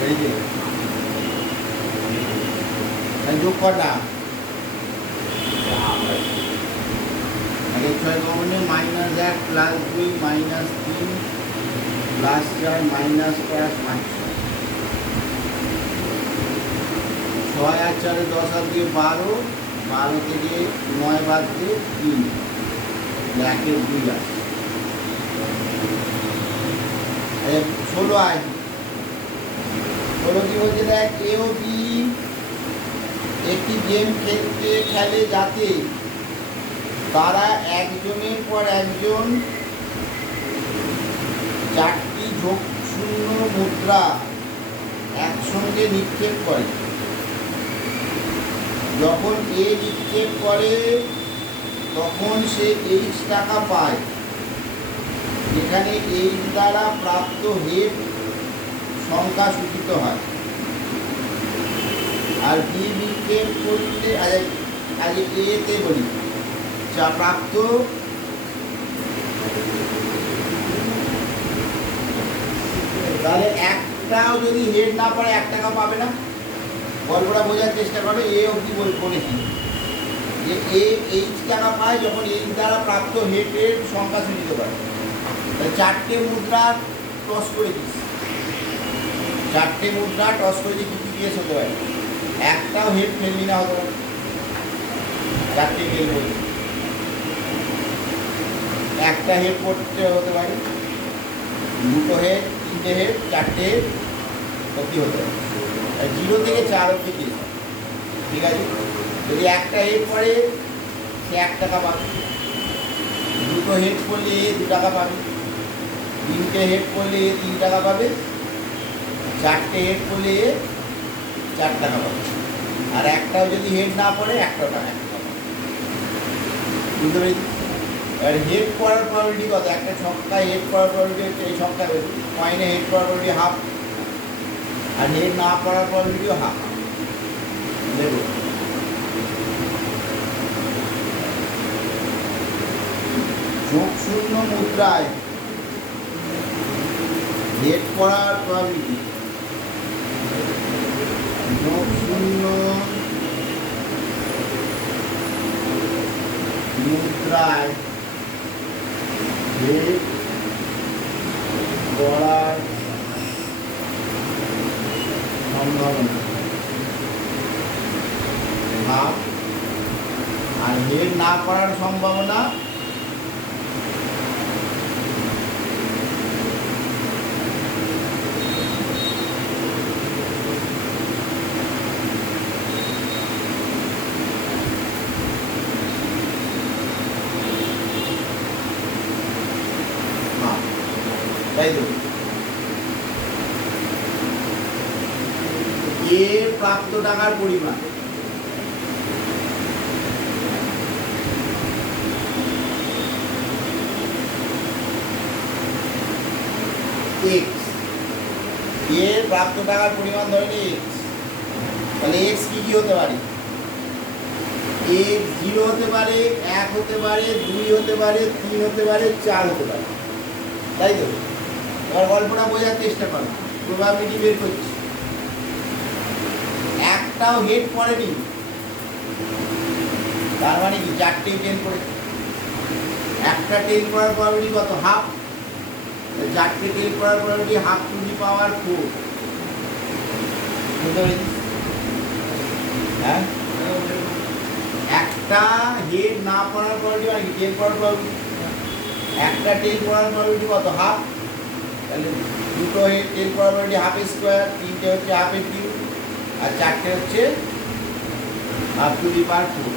এই যে যোগ কর না, ছয় কমনে minus 1 plus 2 minus 3 plus 4 minus 5 5 6 আর 4 10 আর 2 12, 12 থেকে 9 বাদ দিয়ে 3 1 2 আসে 16 আয় 16 কি বলছে দেখ, এ ও বি একটি গেম খেলে যাতে তারা একজনের পর একজন 4টি যোগশূন্য মুদ্রা একসঙ্গে নিক্ষেপ করে। যখন এ নিক্ষেপ করে তখন সে এইচ টাকা পায়, যেখানে এইচ দ্বারা প্রাপ্ত হেড সংখ্যা সূচিত হয়। আর বি নিক্ষেপ করলে আগে এতে বলি যা প্রাপ্ত তাহলে একটাও যদি হেড না পারে 1 টাকা পাবে না। গল্পটা বোঝার চেষ্টা করো। এ অবধি বলেছি যে এ এইচ টাকা পায় যখন এইচ দ্বারা প্রাপ্ত হেডের সংখ্যা সূচিত করে। 4টে মুদ্রা টস করে দিস, 4টে মুদ্রা টস করে দিয়ে কি দিয়ে হতে পারে, একটাও হেড ফেলবি না হতে পারে, 4টে ফেলবো, একটা হেড করতে হতে পারে, 2টো হেড, 3টে হেড, 4টে হেড অবধি হতে পারে। 0 থেকে 4 অবধি দিয়েছে, ঠিক আছে। যদি একটা হেড পড়ে সে 1 টাকা পাবে, 2টো হেড করলে 2 টাকা পাবে, 3টে হেড করলে 3 টাকা পাবে, 4টে হেড করলে 4 টাকা পাবে। আর একটাও যদি হেড না পড়ে 1 টাকা পাবে। বুঝতে পেরেছি? এবার হেড পড়ার প্রবাবিলিটি কত? একটা ছক্কায় হেড পড়ার প্রবাবিলিটি হচ্ছে এই ছক্কা, কয়েনে হেড পড়ার প্রবাবিলিটি হাফ, আর হেড না পড়ার প্রবাবিলিটিও হাফ। দেখো যোগশূন্য মুদ্রায় হেড পড়ার প্রবাবিলিটি, যোগশূন্য মুদ্রায় হেড পড়ার সম্ভাবনা হাফ, আর হেড না পড়ার সম্ভাবনা তাই তো। এর প্রাপ্ত টাকার পরিমাণ x, এর প্রাপ্ত টাকার পরিমাণ ধরে নি x, তাহলে x কি কি হতে পারে? x 0 হতে পারে, 1 হতে পারে, 2 হতে পারে, 3 হতে পারে, 4 হতে পারে, তাই তো। এবার গল্পটা বোঝার চেষ্টা করো, প্রবাবিলিটি বের করছি। একটাও হেড পড়েনি, তার মানে কি 4টে 10 পড়েছে। একটা 10 পড়ার প্রবাবিলিটি কত? হাফ। 4টে 10 পড়ার probability have to the power 4। বুঝতে পেরেছি? হ্যাঁ, একটা হেড না পড়ার প্রবাবিলিটি মানে কি 10 পড়ার প্রবাবিলিটি। একটা 10 পড়ার প্রবাবিলিটি কত? হাফ। তাহলে 2টো হেড 10 পড়ার প্রবাবিলিটি হাফ স্কোয়ার, 3টে হচ্ছে হাফ এর কিউব, আর 4টে হচ্ছে হাফ টু দি পাওয়ার 4।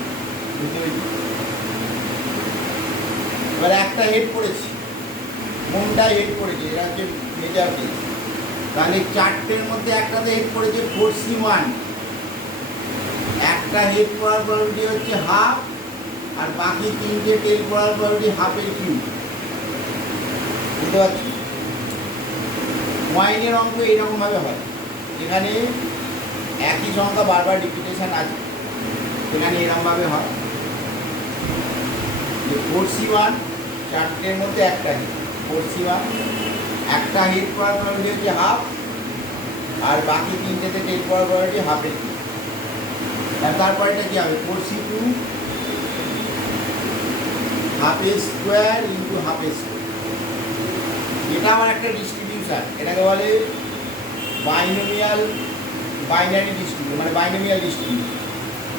বুঝতে পেরেছি? এবার একটা হেড পড়েছি, কোনটা হেড পড়েছে, এটা হচ্ছে মেজার কেস। তাহলে 4টের মধ্যে একটাতে হেড পড়েছে 4C1, একটা হেড পড়ার প্রবাবিলিটি হচ্ছে হাফ, আর বাকি 3টে 10 পড়ার প্রবাবিলিটি হাফের কিউব। বুঝতে পারছি? ওয়াইনের অঙ্ক এইরকমভাবে হয়, যেখানে একই সংখ্যা বারবার রিপিটেশন আছে, সেখানে এরকমভাবে হয় যে 4C1, 4টের মধ্যে একটা হিট 4C1, একটা হিট করার প্রবাবিলিটি হচ্ছে হাফ, আর বাকি তিনটেতে 10 পাওয়ার প্রবাবিলিটি হাফের কিউ। আর তারপরেটা কি হবে 4c2 হাফ এ স্কোয়ার ইন্টু হাফ এ স্কোয়ার। এটা আমার একটা ডিস্ট্রিবিউশন, এটাকে বলে বাইনোমিয়াল বাইনারি ডিস্ট্রিবিউশন, মানে বাইনোমিয়াল ডিস্ট্রিবিউশন।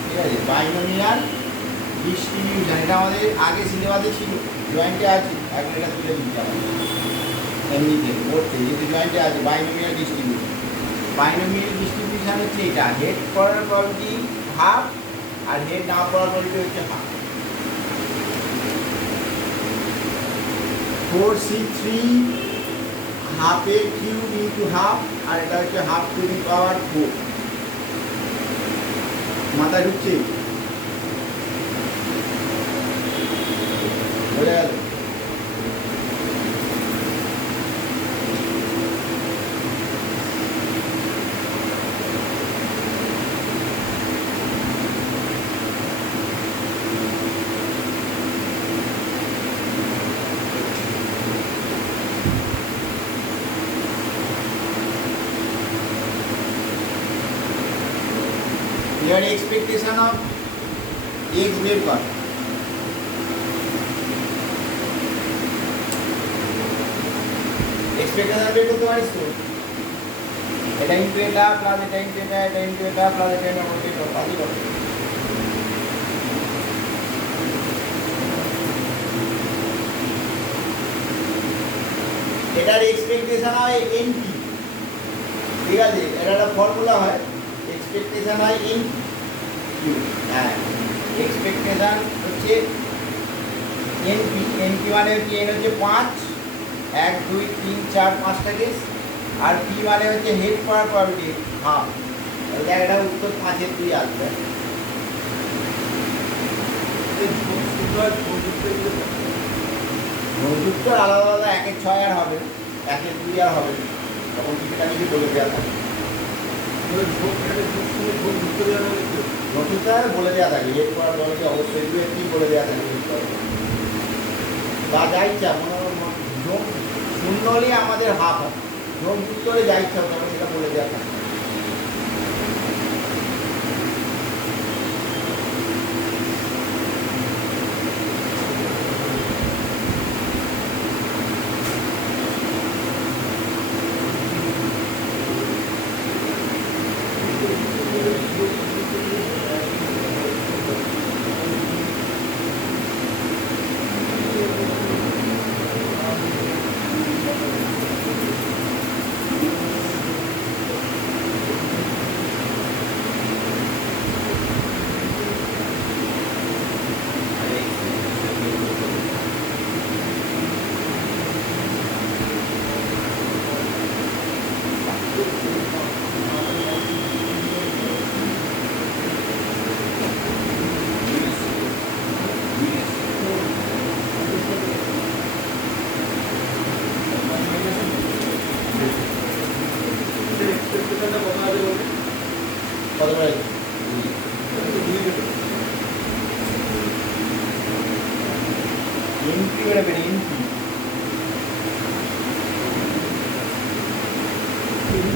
ঠিক আছে, বাইনোমিয়াল ডিস্ট্রিবিউশন এটা আমাদের আগে সিলেবাসে ছিল, জয়েন্টে আছে, এখন এটা তুলে দিতে হবে এমনিতে পড়তে, যেহেতু জয়েন্টে আছে। বাইনোমিয়াল ডিস্ট্রিবিউশন, বাইনোমিয়াল ডিস্ট্রিবিউশন হচ্ছে এটা, হেড পড়ার প্রবাবিলিটি হাফ আর হেড না পড়ার প্রবাবিলিটি হচ্ছে হাফ। 4c3 হাফ এ কিউব ইন্টু হাফ, আর এটা হচ্ছে হাফ টু দি পাওয়ার 4। মাথায় ঢুকছে? বোঝা গেল? এবার এক্সপেকটেশন অফ এক্স বের কর। এক্সপেকটেশন বের করতে পারিস তো, এটা ইন্টু এটা প্লাস এটা ইন্টু এটা, এটা ইন্টু এটা প্লাস এটা ইন্টু এটা, পাবি কত? এটার এক্সপেকটেশন হয় এনপি। ঠিক আছে, এটা একটা ফর্মুলা হয়, এক্সপেকটেশন হয় ইন কিউ। হ্যাঁ, এক্সপেকটেশন হচ্ছে এনপি। এনপি মানে হচ্ছে এন হচ্ছে 5, 1 2 3 4 5টা কেস, আর পি মানে হচ্ছে হেড পাওয়ার প্রবাবিলিটি হাফ। দেখ এটা উত্তর 5-এর 2 আসবে। যুক্ত আলাদা আলাদা 1-এর 6 আর হবে, 1-এর 2 আর হবে, তখন কিছুটা কিছু বলে দেওয়া থাকে। নতুনটার বলে দেওয়া থাকে, হেড করার বলতে অবশ্যই 2-3 বলে দেওয়া থাকে বা যা ইচ্ছা। মনে জোন শূন্য হলে আমাদের হাফ হয়, জোন যুক্ত হলে যা ইচ্ছা হবে সেটা বলে দেওয়া থাকে।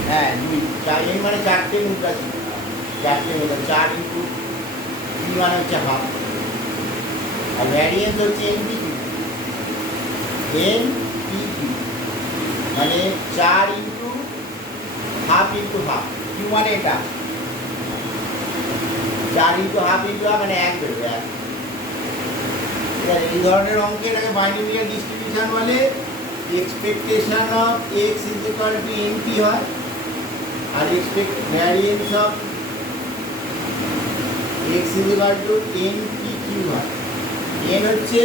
হ্যাঁ 2 4 মানে 4টে মুদ্রা ছিল, 4টে মুদ্রা 4 ইন্টু পি মানে হচ্ছে হাফ, আর ভ্যারিয়েন্স হচ্ছে এনপি কিউ। এনপি কিউ মানে 4 into half into half, Q মানে এটা 4 ইন্টু হাফ ইন্টু হাফ মানে 1 বেরোবে 1। ঠিক আছে, এই ধরনের অঙ্কে এটাকে বাইনোমিয়াল ডিস্ট্রিবিউশন বলে। Expectation of X is equal to NP হয়, আর expect variance of X is equal to NP Q হয়। এন হচ্ছে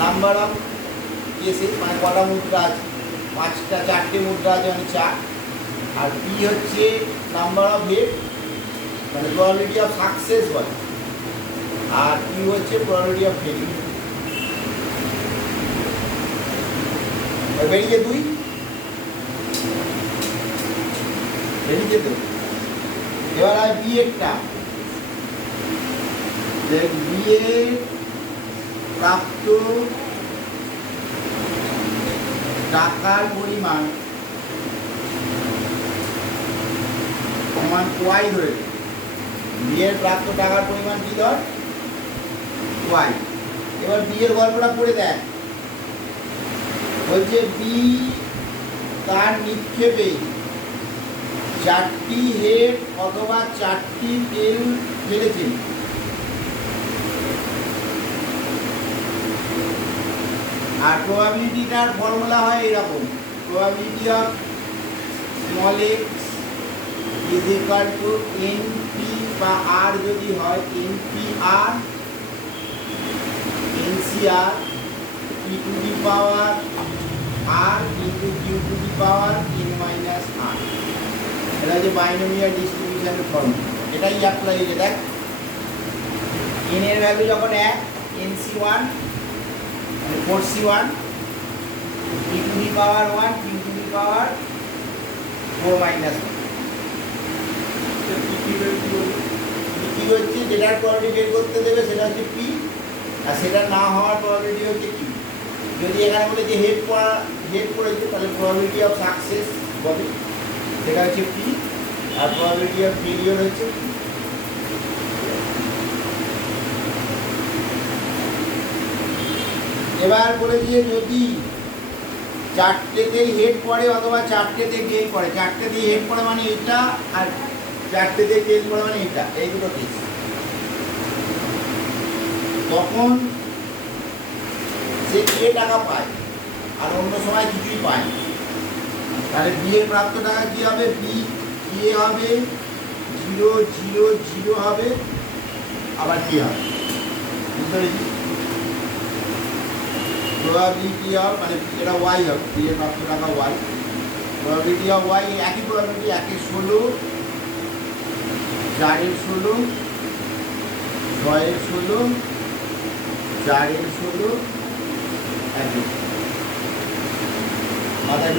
নাম্বার অফ কেসেস, মানে কটা মুদ্রা আছে, 5টা 4টে মুদ্রা আছে মানে 4, আর পি হচ্ছে নাম্বার অফ হেড, মানে প্রবাবিলিটি অফ সাকসেস বলে, আর কিউ হচ্ছে প্রবাবিলিটি অফ ফেলিউর। বেরিয়ে 2 বেরিয়ে তো। এবার আর বি এরটা, যে বি এর প্রাপ্ত টাকার পরিমাণ সমান ওয়াই ধরে বি এর প্রাপ্ত টাকার পরিমাণ কি ধর ওয়াই। এবার বি এর গল্পটা পড়ে দেখ, বলছে বি তার নিক্ষেপে 4টি হেড অথবা 4টি টেল ফেলেছেন। আর প্রবাবিলিটিটার ফর্মুলা হয় এরকম, probability of small X is equal to NP বা আর যদি হয় এনপি আর NCR P to the power R into Q to the power N minus R. এটা হচ্ছে বাইনোমিয়াল ডিস্ট্রিবিউশনের ফর্মুলা, এটাই অ্যাপ্লাই হয়েছে। দেখ এন এর ভ্যালু যখন 1 এনসি 1 মানে 4c1 P to the power 1 Q to the power 4 minus 1। P হচ্ছে যেটার প্রবাবিলিটি বের করতে দেবে সেটা হচ্ছে পি, আর সেটা না হওয়ার প্রবাবিলিটি হচ্ছে কিউ। যদি এখানে বলে যে হেড পড়েছে তাহলে প্রবাবিলিটি অফ সাকসেস বলে সেটা হচ্ছে পি, আর প্রবাবিলিটি অফ ফেলিওর হচ্ছে পি। এবার বলে দিয়ে যদি 4টেতেই হেড পড়ে অথবা 4টেতে টেল পড়ে, 4টেতেই হেড পড়ে মানে এটা, আর 4টেতে টেল পড়ে মানে এটা, এই দুটো কেস, তখন সে কে টাকা পায় আর অন্য সময় কিছুই পায় না। তাহলে বি এর প্রাপ্ত টাকা কি হবে, বি এ হবে 0 0 0 হবে, আবার কি হবে বুঝতে পেরেছি। প্রবাবিলিটি অফ মানে এটা ওয়াই হবে, বি এর প্রাপ্ত টাকা ওয়াই, প্রবাবিলিটি অফ ওয়াই একই প্রবাবিলিটি, 1 এর 16 4 এর 16 6 এর 16 4 এর 16 একই মাথায়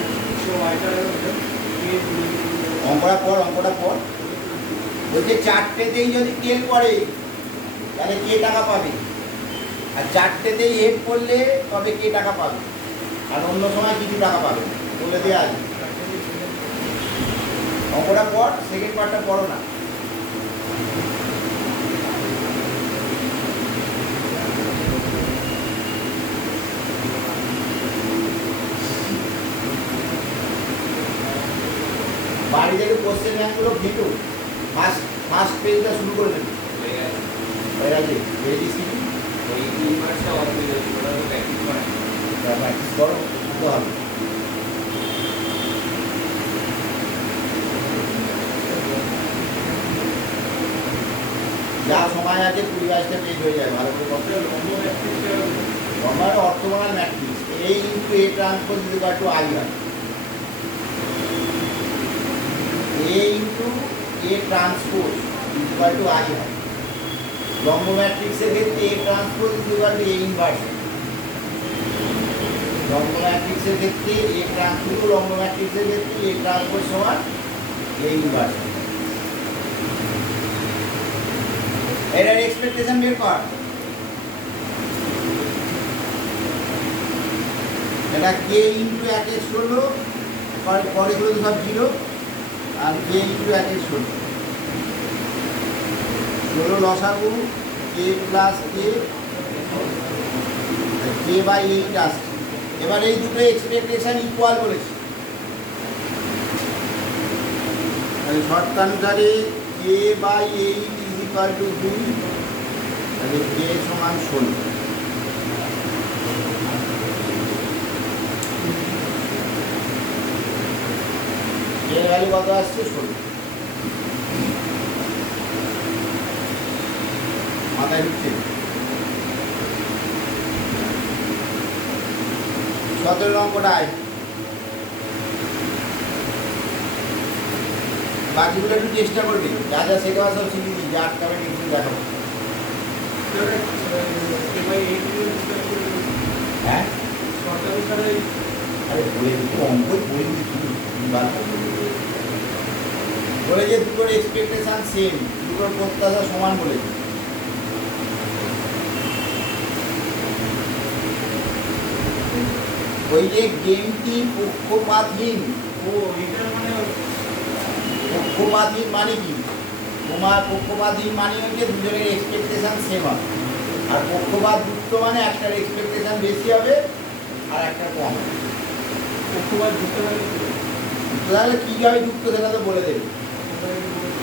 অঙ্কটা পর বলছে 4টেতেই যদি টেল পড়ে তাহলে কে টাকা পাবে, আর 4টেতেই হেড পড়লে তবে কে টাকা পাবে, আর অন্য সময় কিছু টাকা পাবে বলে দেওয়া আছে। অঙ্কটা পর, সেকেন্ড পার্টটা পড়ো না। বাড়ি থেকে কোশ্চেন ব্যাংকগুলো ঘেঁটো, ফার্স্ট পেজটা শুরু করে দেবে। হয়ে গেছে, প্র্যাকটিস করো তো হবে। যা সময় আছে 20-22টা পেজ হয়ে যায়, ভালো করে করতে হবে। লম্বার orthogonal matrix A into A transpose is equal to I হয়, A into A transpose is equal to I হয়। লম্ব ম্যাট্রিক্সের ক্ষেত্রে A transpose is equal to A inverse. লম্ব ম্যাট্রিক্সের ক্ষেত্রে এ ট্রান্সপোজ, লম্ব ম্যাট্রিক্সের ক্ষেত্রে এ ট্রান্সপোজ সমান এ ইনভার্স। এটার এক্সপেকটেশন বের কর। এটা কে ইন্টু 1 এর 16 পরে গুলো তো সব 0, আর কে ইন্টু 1 এর 16 লসাগু কে প্লাস কে বাই 8 আসছে। এবার এই দুটো এক্সপেকটেশন ইকুয়াল বলেছে, শর্তানুসারে কে বাই 8 ইজ ইকুয়াল টু 2, তাহলে কে সমান 16। কে ভ্যালু কত আসছে 16, মাথায় ঢুকছে। 17 অঙ্কটায় বাকিগুলো একটু চেষ্টা করবে, যা যা শেখাবার সব শিখিয়ে দিই, যা আটকাবে কিছু দেখাবো। হ্যাঁ আরে বলে দিচ্ছি, অঙ্কই বলে দিচ্ছি, বলে যে দুটোর এক্সপেকটেশন সেম, দুটোর প্রত্যাশা সমান বলেছে। ওই যে গেমটি পক্ষপাতহীন, ও এটার মানে পক্ষপাতহীন মানে কি? তোমার পক্ষপাতহীন মানে হচ্ছে দুজনের এক্সপেকটেশন সেম হবে, আর পক্ষপাত যুক্ত মানে একটার এক্সপেকটেশন বেশি হবে আর একটা কম হবে। পক্ষপাত যুক্ত হলে তাহলে কীভাবে যুক্ত সেটা তো বলে দেবে।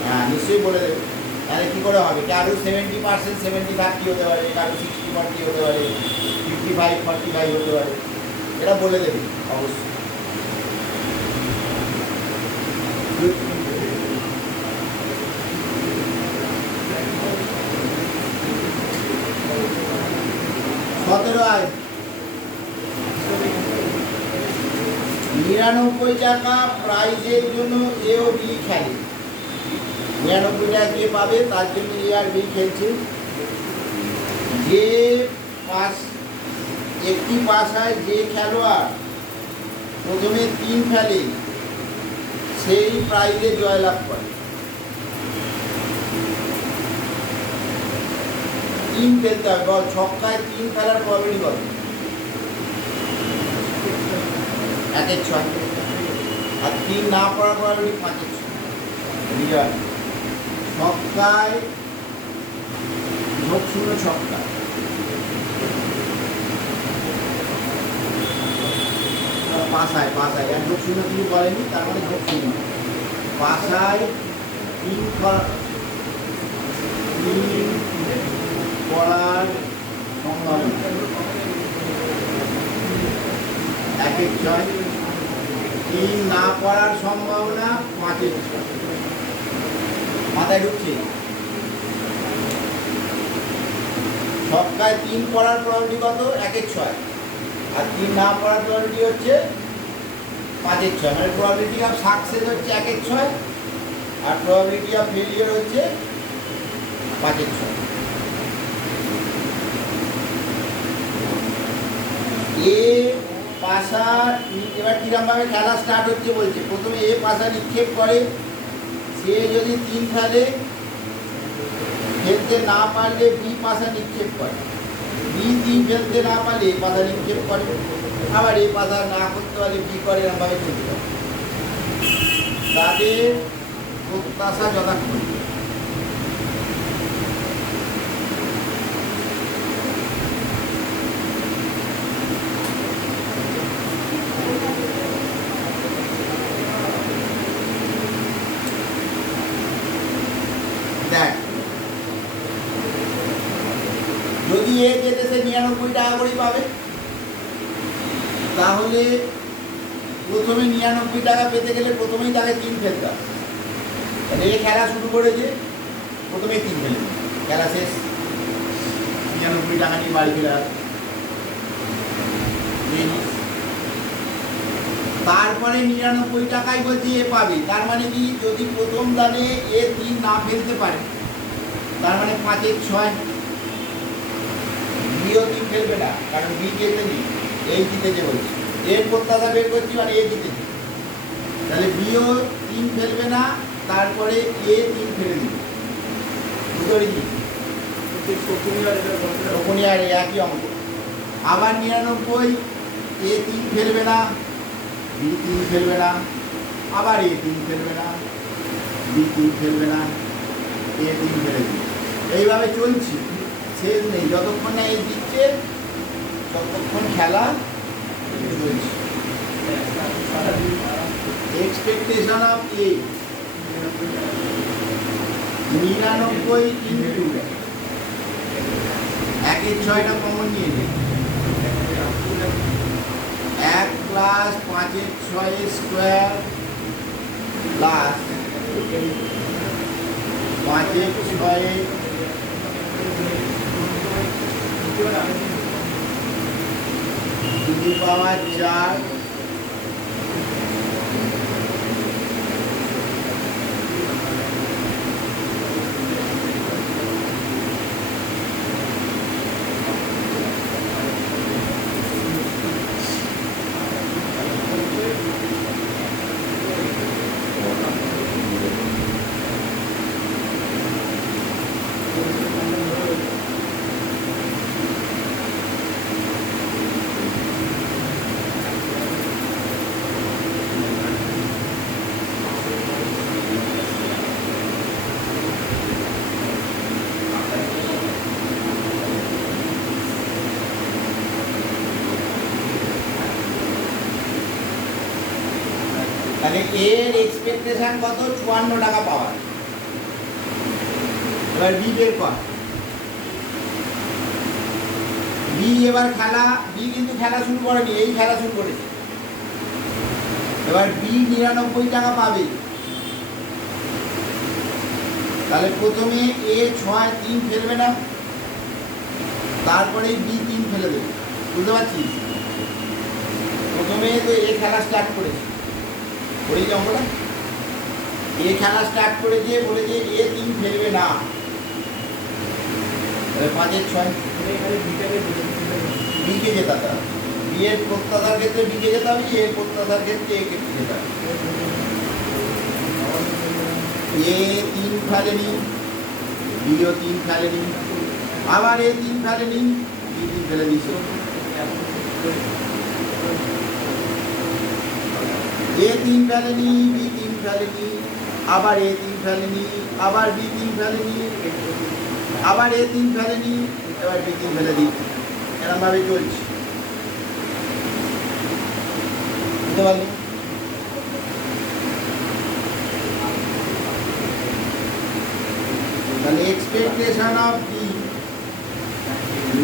হ্যাঁ নিশ্চয়ই বলে দেবে। তাহলে কী করে হবে? কারো 70% 70-30 হতে পারে, কারো 60-40 হতে পারে, 55-45 হতে পারে, এটা বলে দেবে অবশ্যই। সতেরো আয় 99 টাকা প্রাইজের জন্য এ ও বি খেলে। 99 টাকা যে পাবে তার জন্য এ আর বি খেলছে। যে একটি পাশায় যে খেলোয়াড় প্রথমে 3 ফেলে সেই প্রাইজে জয়লাভ করে। 3 ফেলতে হবে, বল ছক্কায় 3 ফেলার প্রবাবিলিটি কত? 1/6। আর 3 না পড়ার প্রবাবিলিটি 5/6। বিজয় ছক্কায় যোগ 0 ছক্কা, পাশায় আর যোগ 0 কিছু বলেনি, তার মানে যোগ 0। পাশায় 3 পড়ার সম্ভাবনা 1/6। 3 না পড়ার সম্ভাবনা 5/6। মাথায় ঢুকছে? ছক্কায় 3 পড়ার প্রবাবিলিটি কত? 1/6। আর 3 না পড়ার প্রবাবিলিটি হচ্ছে 5/6। মানে প্রবাবিলিটি অফ সাকসেস হচ্ছে 1/6 আর প্রবাবিলিটি অফ ফেলিয়ার হচ্ছে 5/6। এ পাশা এবার কিরমভাবে খেলা স্টার্ট হচ্ছে বলছে। প্রথমে এ পাশা নিক্ষেপ করে, সে যদি 3 ফেলে, ফেলতে না পারলে বি পাশা নিক্ষেপ করে, বি 3 ফেলতে না পারলে এ পাশা নিক্ষেপ করে, আবার এ পাশা না করতে পারলে বি করে, এরমভাবে চলতে পারে। তাদের প্রত্যাশা যথাক্রমে যদি এ যেতে সে 99 টাকা করেই পাবে, তাহলে প্রথমে 99 টাকা পেতে গেলে প্রথমেই তাকে 3 ফেলতে হবে। তাহলে এ খেলা শুরু করেছে, প্রথমেই 3 ফেলে, খেলা শেষ, 99 টাকা নিয়ে বাড়ি ফেলে আসে। তারপরে 99 টাকাই বলছে এ পাবে। তার মানে কি? যদি প্রথম দানে এ 3 না ফেলতে পারে, তার মানে 5/6। বিও 3 ফেলবে না, কারণ বি যেতে নেই, এই জিতেছে বলছে। এর প্রত্যাশা বের করছি মানে এ জিতেছে, তাহলে বিও 3 ফেলবে না, তারপরে এ 3 ফেলে দিবে। বুঝতে পেরেছি? তখনই আর একই অঙ্ক। আবার 99 এ 3 ফেলবে না, বি 3 ফেলবে না, আবার এ 3 ফেলবে না, বি 3 ফেলবে না, এ 3 ফেলে দিবে। এইভাবে চলছে, শেষ নেই। যতক্ষণ না এই দিচ্ছে ততক্ষণ খেলা চলছে। এক্সপেকটেশন অফ এ 99 ইন্টু 1/6টা কমন নিয়ে নেই, 1 plus 5/6 square plus 5/6 to the power 4 1 তাহলে এর এক্সপেকটেশন কত? 54 টাকা পাওয়ার। এবার বি বের কর। বি এবার খেলা, বি কিন্তু খেলা শুরু করেনি, এই খেলা শুরু করেছে। এবার বি 99 টাকা পাবে। তাহলে প্রথমে এ 6 3 ফেলবে না, তারপরে বি 3 ফেলে দেবে। বুঝতে পারছিস? প্রথমে তো এ খেলা স্টার্ট করেছে, ওই যে অঙ্কটা এ খেলা স্টার্ট করেছে, বলেছে এ 3 ফেলবে না। তাহলে 5 6 এখানে বিটাকে বিকে যেতে হবে। বি এর প্রত্যাশার ক্ষেত্রে বিকে যেতে হবে, এর প্রত্যাশার ক্ষেত্রে এ ক্ষেত্রে যেতে হবে। এ 3 ফেলেনি, বিও 3 ফেলেনি, আবার এ 3 ফেলেনি, বি 3 ফেলে দিচ্ছে। এ 3 ফেলেনি, বি 3 ফেলেনি, আবার এ 3 ফেলেনি, আবার বি 3 ফেলেনি, আবার এ 3 ফেলেনি, এবার বি 3 ফেলে দিচ্ছে। এরকম ভাবে চলছে। বুঝতে পারলি? তাহলে এক্সপেকটেশন অফ বি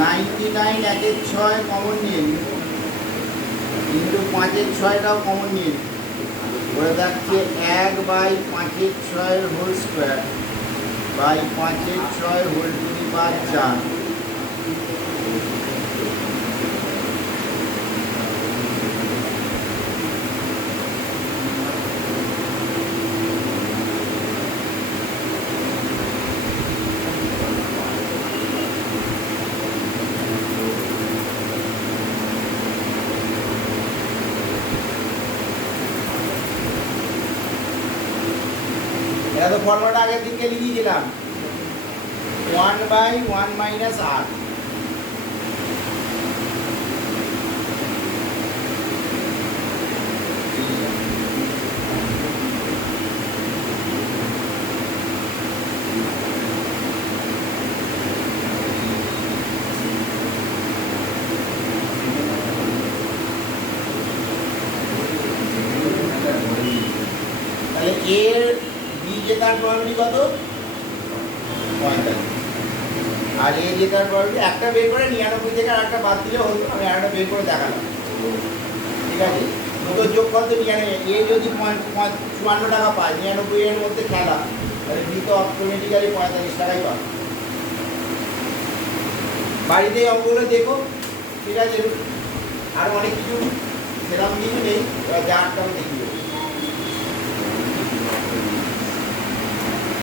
99 1 6 কমন নিয়ে নি, কিন্তু 5 6টাও কমন নিয়ে নি, ওরা যাচ্ছে 1/5 whole square by 5 6 whole to the power 4। এটা তো ফর্মুলাটা আগের দিনকে লিখিয়েছিলাম, 1/1 - r। তাহলে এর বি জেতার প্রবাবিলিটি কত? 45। আর এ জেতার প্রবাবিলিটি একটা বের করে 99 থেকে আর একটা বাদ দিলে হতো, আমি আর একটা বের করে দেখালাম। ঠিক আছে, দুটো যোগ করতে 99, এ যদি 54 টাকা পায়, 99 এর মধ্যে খেলা, তাহলে বি তো অটোমেটিক্যালি 45 টাকাই পাবে। বাড়িতে এই অঙ্কগুলো দেখো, ঠিক আছে? আর অনেক কিছু সেরকম কিছু নেই, এবার যা একটা আমি দেখিয়ে দেবো।